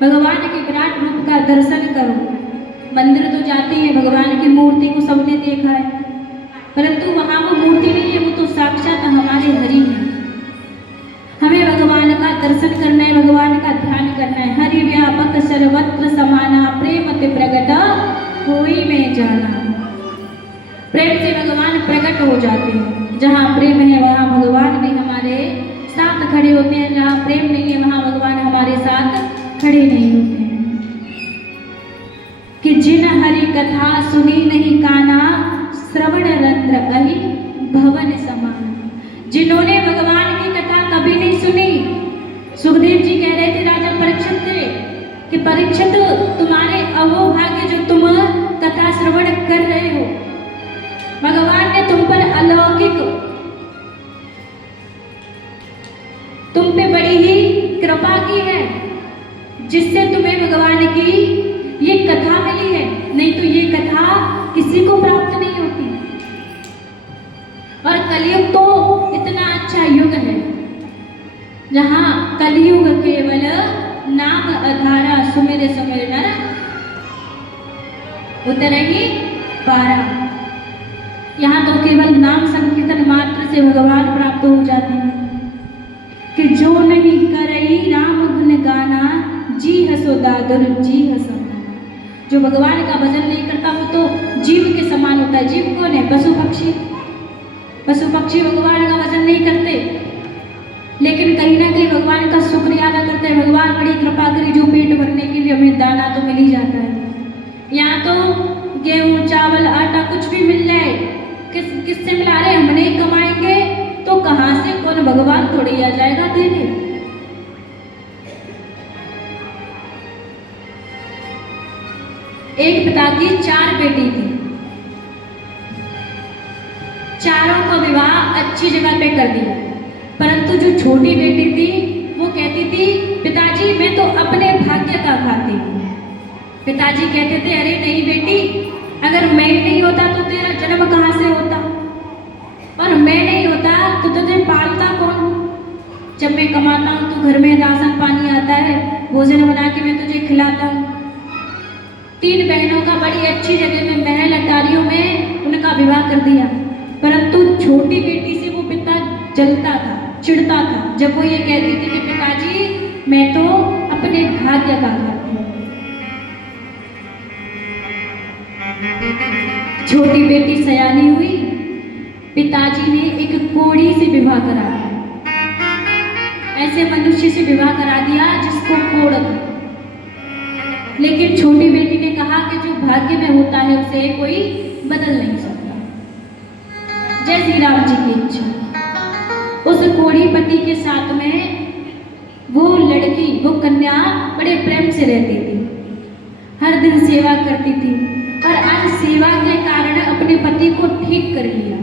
भगवान के विराट रूप का दर्शन करो। मंदिर तो जाते हैं, भगवान की मूर्ति को सबने देखा है, परंतु वहाँ वो मूर्ति नहीं है, वो तो साक्षात हमारे हरि है। हमें भगवान का दर्शन करना है, भगवान का ध्यान करना है। हरि व्यापक सर्वत्र समाना प्रेमते प्रगट होई में जाना। प्रेम से भगवान प्रकट हो जाते हैं। जहाँ प्रेम है वहाँ भगवान भी हमारे साथ खड़े होते हैं, जहाँ प्रेम नहीं है वहाँ भगवान हमारे साथ खड़े नहीं होते हैं। कि जिन हरि कथा सुनी नहीं काना श्रवण रंध्र अहि भवन समान। जिन्होंने भगवान की कथा कभी नहीं सुनी, सुखदेव जी कह रहे थे राजा परीक्षित से कि परीक्षित तुम्हारे अहोभाग्य जो तुम कथा श्रवण कर रहे हो, भगवान ने तुम पर अलौकिक, तुम पे बड़ी ही कृपा की है जिससे तुम्हें भगवान की ये कथा मिली है, नहीं तो ये कथा किसी को प्राप्त नहीं होती। और कलयुग तो इतना अच्छा युग है जहाँ कलयुग केवल नाम आधारा सुमेरे सुमेर नर उतर ही पारा। यहाँ तो केवल नाम संकीर्तन मात्र से भगवान प्राप्त हो जाते हैं। कि जो नहीं करई राम गुण दादुर जीव समान। जो भगवान का भजन नहीं करता वो तो जीव के समान होता है। जीव कौन है? पशु पक्षी। पशु पक्षी भगवान का भजन नहीं करते, लेकिन कहीं ना कहीं भगवान का शुक्रिया अदा करते हैं। भगवान बड़ी कृपा करी, जो पेट भरने के लिए हमें दाना तो मिल ही जाता है। यहाँ तो गेहूं चावल आटा कुछ भी मिल जाए, किससे मिला रहे? हम नहीं कमाएंगे तो कहाँ से? कौन? भगवान थोड़ी आ जाएगा देने। एक पिता की 4 बेटी थी। चारों का विवाह अच्छी जगह पे कर दिया, परंतु जो छोटी बेटी थी वो कहती थी, पिताजी मैं तो अपने भाग्य का खाती हूँ। पिताजी कहते थे, अरे नहीं बेटी, अगर मैं नहीं होता तो तेरा जन्म कहाँ से होता, और मैं नहीं होता तो तुझे पालता कौन? जब मैं कमाता हूँ तो घर में राशन पानी आता है, भोजन बना के मैं तुझे खिलाता हूँ। 3 बहनों का बड़ी अच्छी जगह में महल अटारियों में उनका विवाह कर दिया, परंतु छोटी बेटी से वो पिता जलता था, चिढ़ता था, जब वो ये कहती थी कि पिताजी मैं तो अपने भाग्य का खाती हूँ। छोटी बेटी सयानी हुई, पिताजी ने एक कोढ़ी से विवाह करा दिया। ऐसे मनुष्य से विवाह करा दिया जिसको कोढ़ था। लेकिन छोटी बेटी ने कहा कि जो भाग्य में होता है उसे कोई बदल नहीं सकता। जय श्री राम जी की इच्छा। उस कोढ़ी पति के साथ में वो लड़की, वो कन्या बड़े प्रेम से रहती थी, हर दिन सेवा करती थी, और आज सेवा के कारण अपने पति को ठीक कर लिया।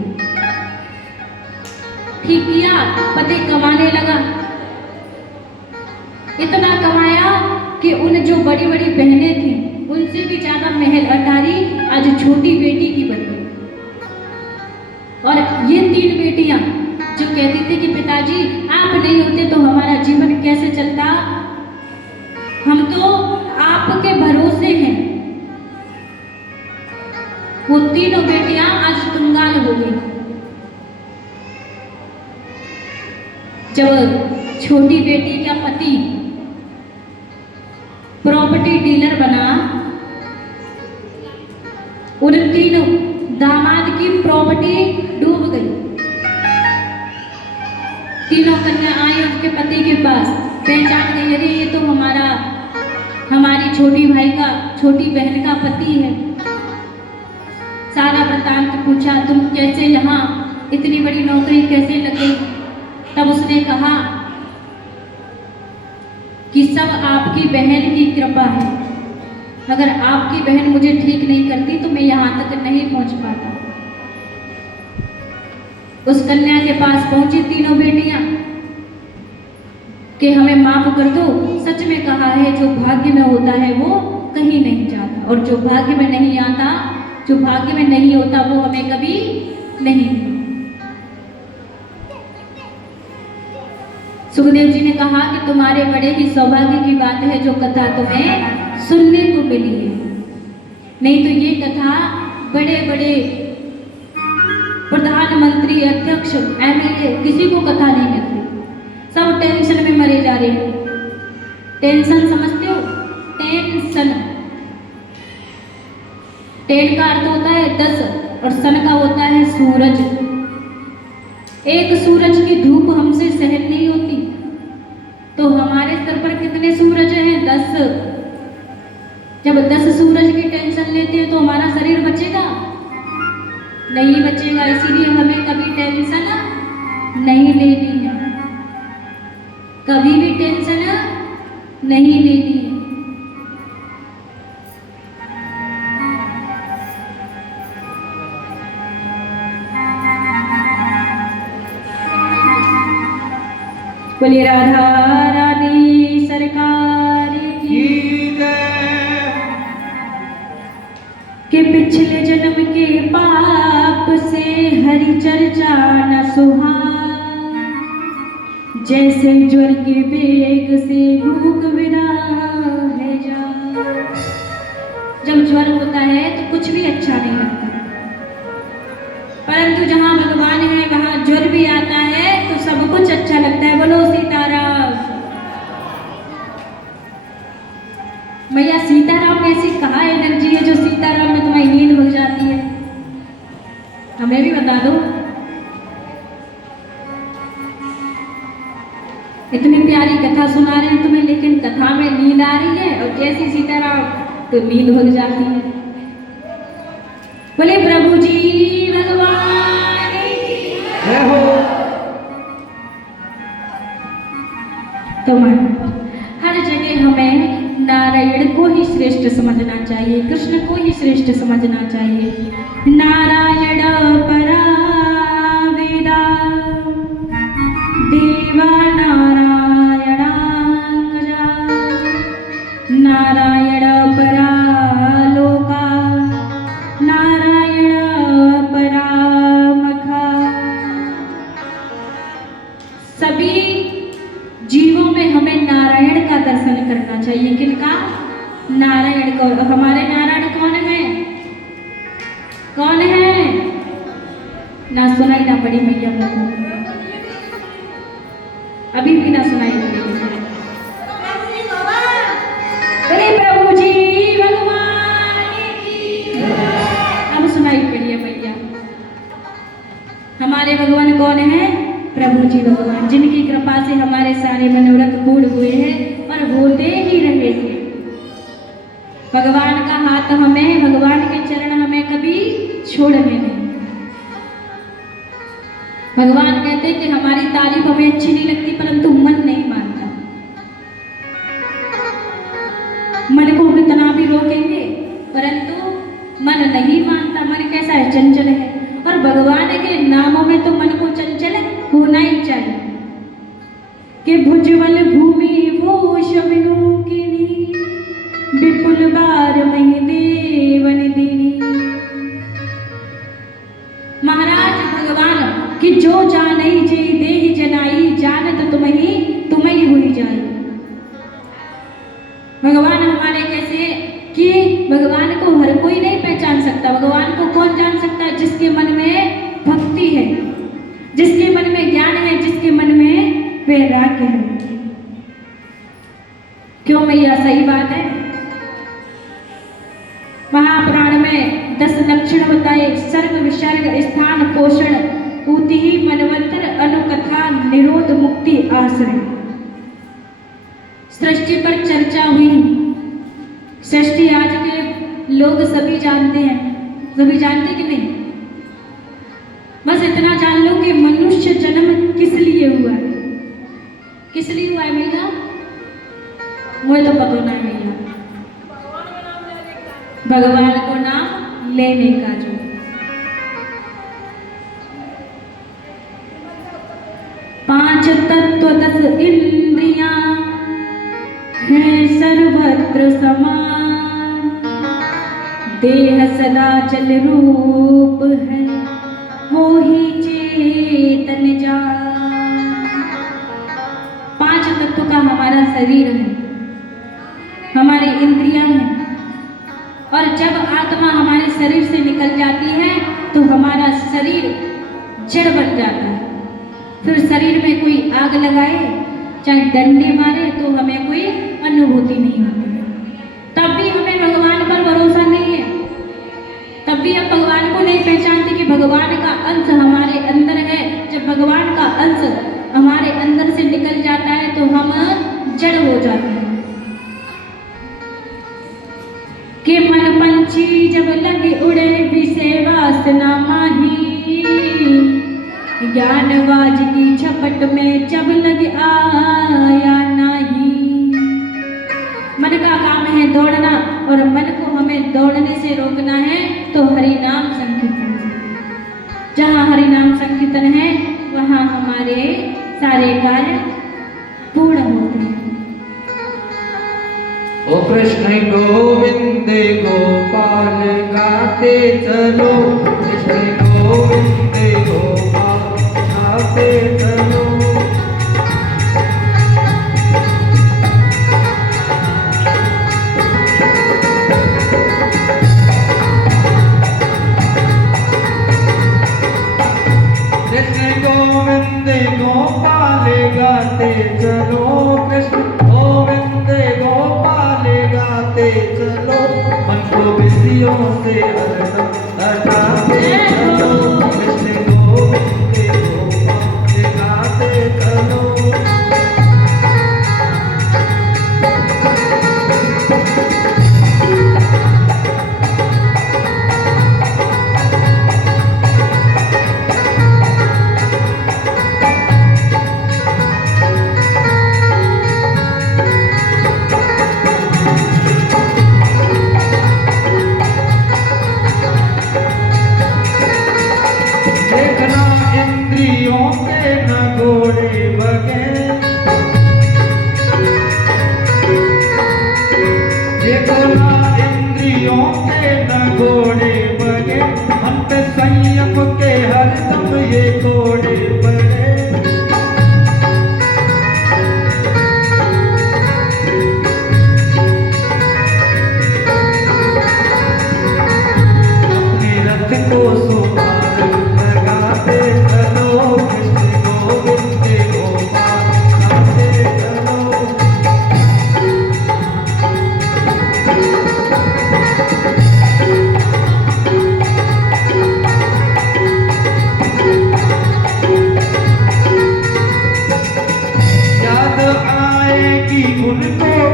ठीक किया, पति कमाने लगा, इतना कमाया कि उन जो बड़ी बड़ी बहनें थी उनसे भी ज्यादा महल अटारी आज छोटी बेटी की बन गई। और ये 3 बेटियां जो कहती थी कि पिताजी आप नहीं होते तो हमारा जीवन कैसे चलता, हम तो आपके भरोसे हैं, वो तीनों बेटियां आज कंगाल हो गई। जब छोटी बेटी का पति प्रॉपर्टी डीलर बना, उन 3 दामाद की प्रॉपर्टी डूब गई। तीनों कन्या आई उसके पति के पास, पहचान गई, अरे ये तो हमारी छोटी बहन का पति है। सारा वृत्तांत पूछा, तुम कैसे यहाँ, इतनी बड़ी नौकरी कैसे लग गई? तब उसने कहा कि सब आपकी बहन की कृपा है, अगर आपकी बहन मुझे ठीक नहीं करती तो मैं यहाँ तक नहीं पहुँच पाता। उस कन्या के पास पहुंची तीनों बेटियां कि हमें माफ कर दो, सच में कहा है जो भाग्य में होता है वो कहीं नहीं जाता, और जो भाग्य में नहीं आता, जो भाग्य में नहीं होता वो हमें कभी नहीं मिलता। सुखदेव जी ने कहा कि तुम्हारे बड़े ही सौभाग्य की बात है जो कथा तुम्हें सुनने को मिली है, नहीं तो ये कथा बड़े बड़े प्रधानमंत्री, अध्यक्ष, एमएलए किसी को कथा नहीं मिलती, सब टेंशन में मरे जा रहे हैं। टेंशन समझते हो? टेंशन, टेन का अर्थ होता है 10 और सन का होता है सूरज। एक सूरज की धूप हमसे सहन नहीं होती, तो हमारे सर पर कितने सूरज हैं? 10। जब 10 सूरज की टेंशन लेते हैं तो हमारा शरीर बचेगा? नहीं बचेगा। इसीलिए हमें कभी टेंशन नहीं लेनी है, कभी भी टेंशन नहीं लेनी है। बोलिए राधा रानी सरकार की के पिछले जन्म के पाप से हरि चर्चा न सुहा, जैसे ज्वर के बेग से भूख विदा है जा। जब ज्वर होता है तो कुछ भी अच्छा नहीं लगता, परंतु जहाँ भगवान है वहाँ ज्वर भी आता है तो सब कुछ अच्छा लगता है। बोलो सीताराम। मैया सीताराम में ऐसी कहाँ एनर्जी है जो सीताराम में तुम्हारी नींद भग जाती है? हमें भी बता दो। इतनी प्यारी कथा सुना रहे हैं तुम्हें, लेकिन कथा में नींद आ रही है और जैसी सीताराम तो नींद भग जाती है। बोले प्रभु जी भगवान की जय हो। तो हर जगह हमें नारायण को ही श्रेष्ठ समझना चाहिए, कृष्ण को ही श्रेष्ठ समझना चाहिए। नारायण परा वेदा देवा नारायणांगजा, नारायण परा लोका नारायण परा मखा। सभी जीवों में हमें नारायण का दर्शन करना चाहिए। किनका? नारायण को। हमारे नारायण कौन है? कौन है? ना सुनाई ना पड़ी मैया को, अभी भी ना सुनाई पड़ी। अरे प्रभु जी भगवान की, अब सुनाई पड़ी है मैया। हमारे भगवान कौन है? प्रभु जी भगवान, जिनकी कृपा से हमारे सारे मनोरथ पूर्ण हुए हैं और होते ही रहे थे। भगवान का हाथ हमें, भगवान के चरण हमें कभी छोड़ने नहीं। भगवान कहते हैं कि हमारी तारीफ हमें अच्छी नहीं लगती, परंतु मन नहीं मानता। मन को कितना भी रोकेंगे परंतु मन नहीं मानता। मन कैसा है? चंचल है। और भगवान के नामों में तो मन को चंचल होना ही चाहिए। कि भुजबल भूमि भूष विनूकिनी, विपुल बार मही देवन दीनी। महाराज भगवान कि जो जानई जे देहि जनाई, जानत तुम्हें हुई जाए। भगवान हमारे कैसे कि भगवान को हर कोई नहीं पहचान सकता। भगवान को कौन जान सकता है? जिसके मन में भक्ति है, जिसके मन में ज्ञान है, जिसके मन में वैराग्य है। क्यों मैया? सही बात है। महापुराण में 10 लक्षण बताए। सर्ग विसर्ग स्थान पोषण ऊति ही मनवंतर अनुकथा निरोध मुक्ति आश्रय। सृष्टि पर चर्चा हुई। सृष्टि आज के लोग सभी जानते हैं, सभी जानते कि नहीं? बस इतना जान लो कि मनुष्य जन्म किस लिए हुआ है। किस लिए हुआ है भैया? मुझे तो पता नहीं भैया। भगवान को नाम लेने का जो। पांच तत्व 10 इंद्रियां हैं सर्वत्र समान, देह सदा चल रूप है वो ही चेतन जान। 5 तत्व का हमारा शरीर है, हमारी इंद्रियां हैं। और जब आत्मा हमारे शरीर से निकल जाती है तो हमारा शरीर जड़ बन जाता है। फिर शरीर में कोई आग लगाए चाहे डंडे मारे तो हमें कोई अनुभूति नहीं होती। तब भी हमें भगवान पर भरोसा नहीं है, तब भी हम भगवान को नहीं पहचानते कि भगवान का अंश हमारे अंदर है। जब भगवान का अंश हमारे अंदर से निकल जाता है तो हम जड़ हो जाते हैं। कि मन पंछी जब लगे उड़े विषय वासना माही, ज्ञानवाज की झपट में जब लगे आया नहीं। मन का काम है दौड़ना और मन को हमें दौड़ने से रोकना है तो हरि नाम संकीर्तन से। जहाँ हरि नाम संकीर्तन है वहाँ हमारे सारे कार्य पूर्ण होते हैं। ओ कृष्ण गोविंद गोपाल गाते चलो, कृष्ण गोविंद गोपाल गाते चलो। कृष्ण गोविंद गोपाल गाते चलो, कृष्ण गोविंद गोपाल गाते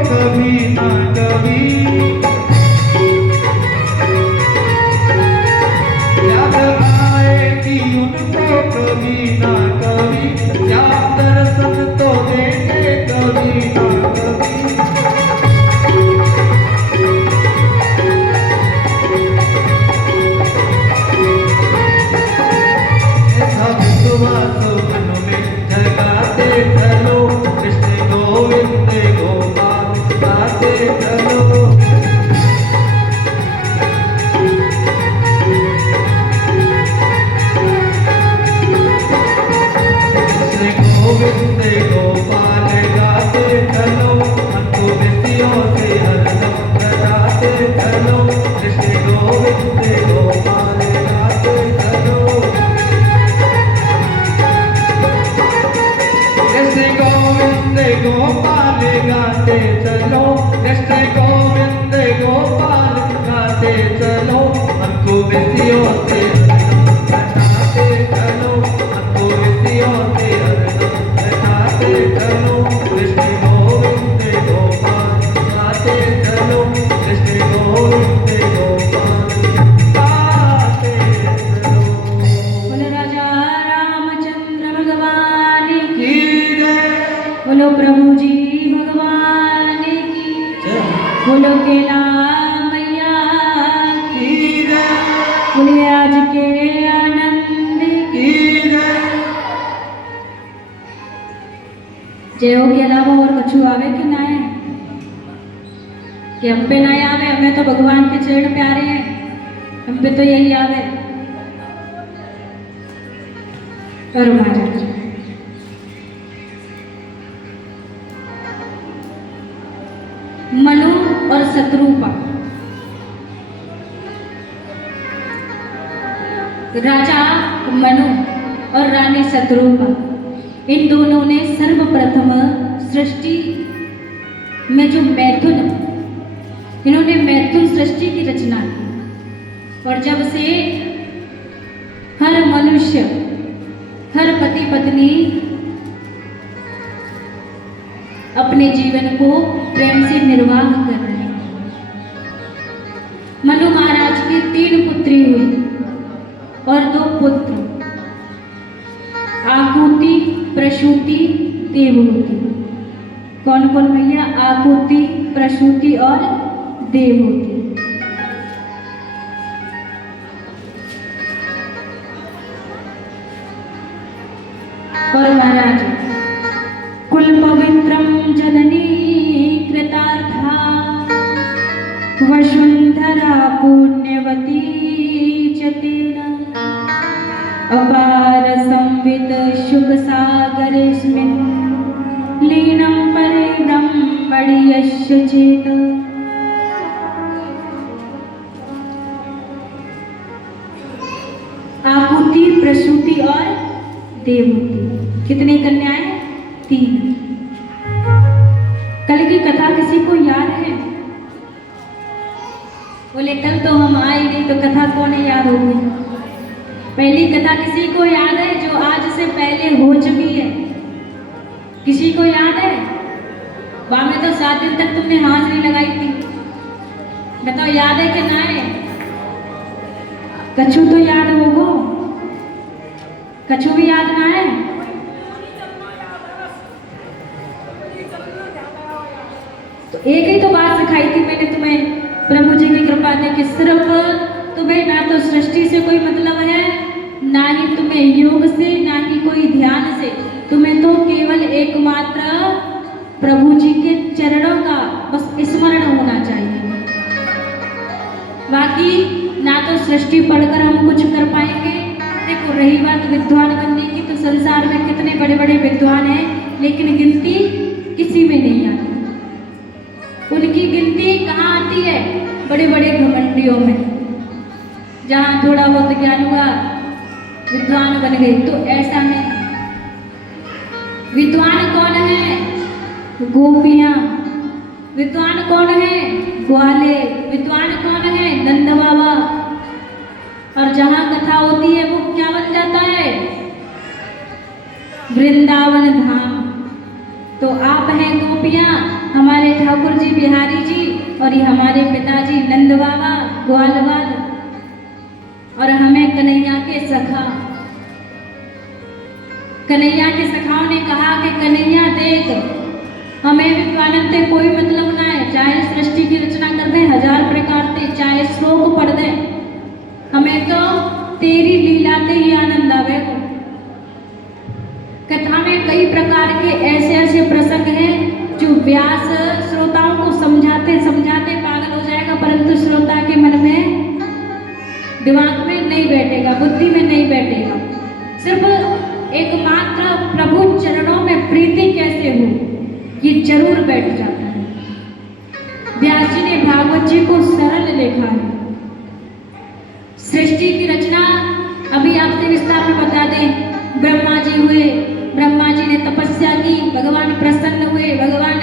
कभी ना कभी याद आएगी उनको कभी ना कभी, याद दर्शन तो देंगे कभी ना कभी। ऐसा विश्वास मन में जगाते चलो, कृष्ण गोविंद गोपाल गाते चलो। गोविंद गोपाल गाते चलो, मन को बेसियों से हरदम रचाते चलो, कृष्ण गोविंद गोपाल गाते चलो। कृष्ण गोविंद गोपाल गाते चलो, कृष्ण गोविंद गोपाल गाते चलो, मन को बेसियों से हरदम रचाते चलो, मन को बेसियों से हरदम रचाते चलो, कृष्ण गोविंद गोपाल गाते चलो, कृष्ण गोविंद गोपाल गाते चलो। बोलो राजा रामचंद्र भगवान की, की जय। बोलो प्रभु जी भगवान की, जय। बोलो केला मैया की, की जय। बोले आज के आनंद की की जय। जयो के अलावा और कछु आवे कि ना है, कि हम पे ना आवे, हमें तो भगवान के चरण प्यारे हैं, हम पे तो यही आवे। और महाराज मनु और शत्रुपा, राजा मनु और रानी शत्रुपा, इन दोनों ने सर्वप्रथम सृष्टि में जो मैथुन, इन्होंने मैथुन सृष्टि की रचना की। और जब से हर मनुष्य, हर पति पत्नी अपने जीवन को प्रेम से निर्वाह कर रहे हैं। मनु महाराज की 3 पुत्री हुई और 2 पुत्र, आकुति, प्रसूति, देवहूति। कौन कौन भैया? आकुति, प्रसूति और देवहूति। और महाराज कुल पवित्रम जननी कृतार्था, वसुंधरा पुण्यवती च तेन, अपार संवित शुक सागरेस्मिन् लीनं परे ब्रह्मणि यस्य चेत। आकुति, प्रसूति और देवहूति, कितनी कन्याएं? 3। कल की कथा किसी को याद है? बोले कल तो हम आए नहीं, तो कथा कौन याद होगी? पहली कथा किसी को याद है जो आज से पहले हो चुकी है? किसी को याद है? वहां में तो 7 दिन तक तुमने हाजिरी लगाई थी, बताओ याद है कि ना है? कछु तो याद होगो, कछु भी याद ना है? तो एक ही तो बात सिखाई थी मैंने तुम्हें प्रभु जी की कृपा से, कि सिर्फ तुम्हें ना तो सृष्टि से कोई मतलब है, ना ही तुम्हें योग से, ना ही कोई ध्यान से, तुम्हें तो केवल एकमात्र प्रभु जी के चरणों का बस स्मरण होना चाहिए। बाकी ना तो सृष्टि पढ़कर हम कुछ कर पाएंगे। देखो रही बात विद्वान बनने की, तो संसार में कितने बड़े बड़े विद्वान हैं, लेकिन गिनती किसी में नहीं आती। उनकी गिनती कहाँ आती है? बड़े बड़े घमंडियों में, जहाँ थोड़ा बहुत ज्ञान हुआ विद्वान बन गए। तो ऐसा नहीं। विद्वान कौन है? गोपियां। विद्वान कौन है? ग्वाले। विद्वान कौन है? नंद बाबा। और जहाँ कथा होती है वो क्या बन जाता है? वृंदावन धाम। तो आप हैं गोपियां, हमारे ठाकुर जी बिहारी जी और ये हमारे पिताजी नंद बाबा ग्वालवाल और हमें कन्हैया के सखा, कन्हैया के सखाओं ने कहा कि कन्हैया देख, हमें विद्वानंद से कोई मतलब ना है, चाहे सृष्टि की रचना कर दे 1000 प्रकार से, चाहे श्लोक पढ़ दे, हमें तो तेरी लीला से ही आनंद आवे। कथा में कई प्रकार के ऐसे ऐसे प्रसंग हैं जो व्यास श्रोताओं को समझाते समझाते पागल हो जाएगा, परंतु श्रोता के मन में दिमाग में नहीं बैठेगा, बुद्धि में नहीं बैठेगा। सिर्फ एकमात्र प्रभु चरणों में प्रीति कैसे हो ये जरूर बैठ जाता है। व्यास जी ने भागवत जी को सरल लिखा है। सृष्टि की रचना अभी आपसे विस्तार में बता दें। ब्रह्मा जी हुए, ब्रह्मा जी ने तपस्या की, भगवान प्रसन्न हुए, भगवान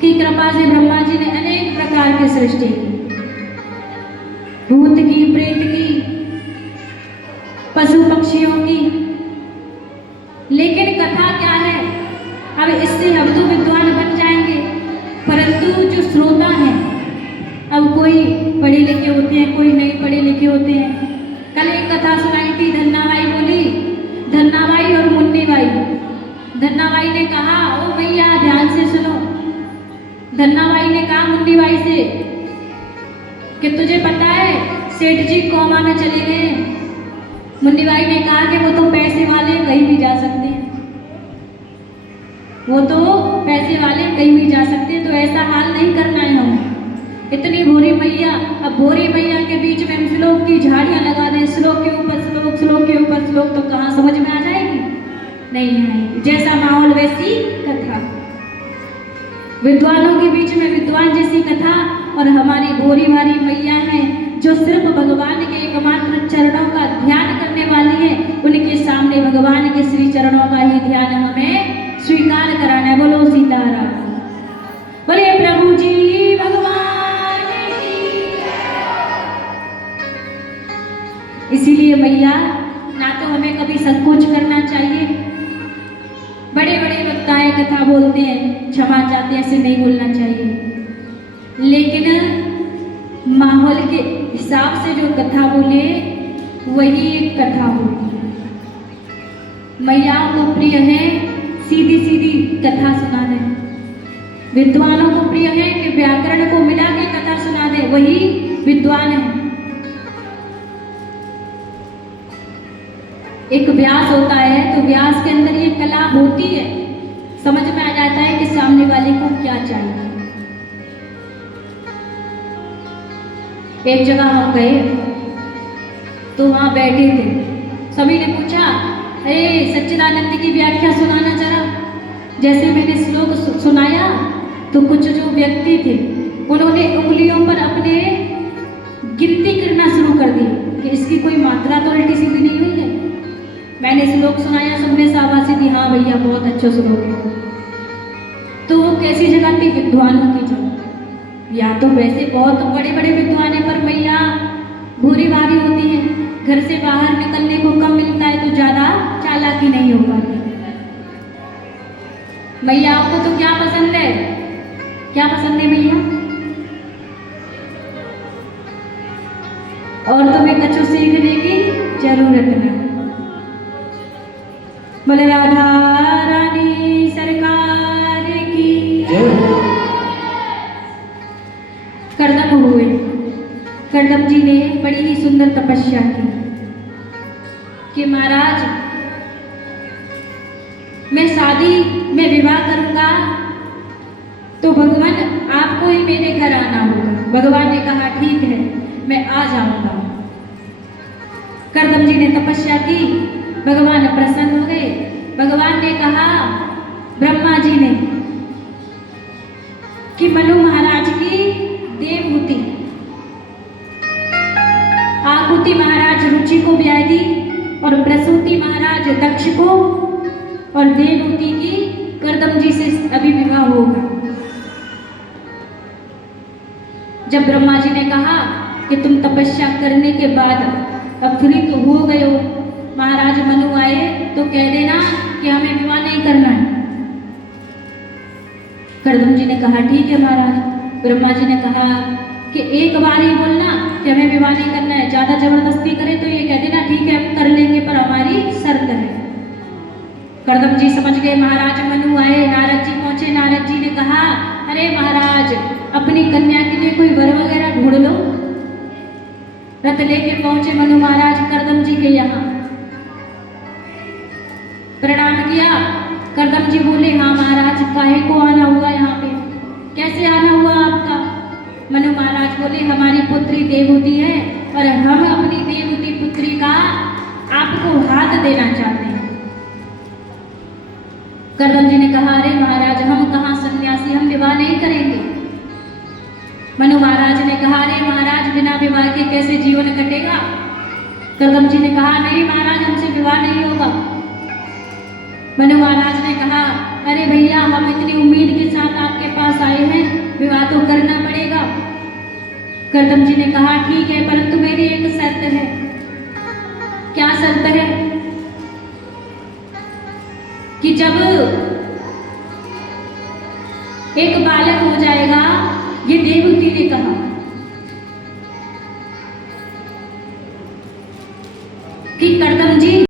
की कृपा से ब्रह्मा जी ने अनेक प्रकार की सृष्टि की, भूत की, प्रेत की, पशु पक्षियों की। लेकिन कथा क्या है, अब इससे हम तो विद्वान बन जाएंगे, परंतु जो श्रोता हैं, अब कोई पढ़े लिखे होते हैं, कोई नहीं पढ़े लिखे होते हैं। कल एक कथा सुनाई थी, धन्नाबाई बोली, धन्नाबाई और मुन्नीबाई। धन्नाबाई ने कहा, ओ भैया ध्यान से सुनो। धन्नाबाई ने कहा मुन्नीबाई से कि तुझे पता है सेठ जी कोमा में चले गए। मुन्नीबाई ने कहा कि वो तो पैसे वाले कहीं भी जा सकते हैं, वो तो पैसे वाले कहीं भी जा सकते हैं, तो ऐसा हाल नहीं करना है हमें। इतनी भोरी मैया, अब भोरी मैया के बीच में हम श्लोक की झाड़ियां लगा दें, श्लोक के ऊपर श्लोक, श्लोक के ऊपर श्लोक, तो कहाँ समझ में आ जाएगी? नहीं आएगी। जैसा माहौल वैसी कथा, विद्वानों के बीच में विद्वान जैसी कथा। और हमारी भोरी भारी मैया हैं जो सिर्फ भगवान के एकमात्र चरणों का ध्यान करने वाली है, उनके सामने भगवान के श्री चरणों का ही ध्यान हमें स्वीकार कराना है। बोलो सीताराम, बोले प्रभु जी भगवान की। इसीलिए मैया ना तो हमें कभी संकोच करना चाहिए। बड़े बड़े वक्ताएं कथा बोलते हैं, क्षमा चाहते हैं, ऐसे नहीं बोलना चाहिए, लेकिन माहौल के हिसाब से जो कथा बोले वही एक कथा होती है। मैयाओं को प्रिय है सीधी सीधी कथा सुना दे, विद्वानों को प्रिय है कि व्याकरण को मिला के कथा सुना दे, वही विद्वान है। एक व्यास होता है तो व्यास के अंदर ये कला होती है, समझ में आ जाता है कि सामने वाले को क्या चाहिए। एक जगह हम गए तो वहां बैठे थे, सभी ने पूछा, अरे सच्चिदानंद की व्याख्या सुनाना जरा। जैसे मैंने श्लोक सुनाया तो कुछ जो व्यक्ति थे उन्होंने उंगलियों पर अपने गिनती करना शुरू कर दी कि इसकी कोई मात्रा तो उल्टी सीधी नहीं हुई है। मैंने श्लोक सुनाया, सबने शाबाशी दी, हाँ भैया बहुत अच्छा श्लोक है। तो वो कैसी जगह थी? विद्वानों की जगह। या तो वैसे बहुत बड़े बड़े विद्वान है, पर मैया भूरी भारी होती है, घर से बाहर निकलने को कम मिलता है तो ज्यादा चालाकी नहीं हो पाती। मैया आपको तो क्या पसंद है? क्या पसंद है मैया? और तुम्हें कछु सीखने की जरूरत नहीं। बोले राधा रानी सरकार की। करदम हुए, करदम जी ने बड़ी ही सुंदर तपस्या की कि महाराज मैं शादी में विवाह करूंगा तो भगवान आपको ही मेरे घर आना होगा। भगवान ने कहा ठीक है मैं आ जाऊंगा। करदम जी ने तपस्या की, भगवान प्रसन्न हो गए। भगवान ने कहा ब्रह्मा जी ने कि मनु महाराज की देवहूति आहुति महाराज रुचि को ब्याह दी और प्रसूति महाराज दक्ष को और देवहूति की करदम जी से अभी विवाह होगा। जब ब्रह्मा जी ने कहा कि तुम तपस्या करने के बाद अब फ्री तो हो गए हो, महाराज मनु आए तो कह देना कि हमें विवाह नहीं करना है। करदम जी ने कहा ठीक है महाराज। ब्रह्मा जी ने कहा कि एक बार ही बोलना कि हमें विवाह नहीं करना है, ज्यादा जबरदस्ती करे तो ये कह देना ठीक है हम कर लेंगे पर हमारी शर्त है। करदम जी समझ गए। महाराज मनु आए, नारद जी पहुंचे। नारद जी ने कहा अरे महाराज अपनी कन्या के लिए कोई वर वगैरह ढूंढ लो। रथ लेके पहुंचे मनु महाराज करदम जी के यहाँ, प्रणाम किया। करदम जी बोले हाँ महाराज काहे को आना हुआ यहाँ पे, कैसे आना हुआ आपका? मनु महाराज बोले हमारी पुत्री देवहूति है और हम अपनी देवहूति पुत्री का आपको हाथ देना चाहते हैं। करदम जी ने कहा अरे महाराज हम कहाँ सन्यासी, हम विवाह नहीं करेंगे। मनु महाराज ने कहा अरे महाराज बिना विवाह के कैसे जीवन कटेगा? करदम जी ने कहा नहीं महाराज हमसे विवाह नहीं होगा। मनु महाराज ने कहा अरे भैया हम इतनी उम्मीद के साथ आपके पास आए हैं, विवाह तो करना पड़ेगा। करदम जी ने कहा ठीक है परंतु मेरी एक शर्त है। क्या शर्त है? कि जब एक बालक हो जाएगा, ये देवहूति ने कहा, कि करदम जी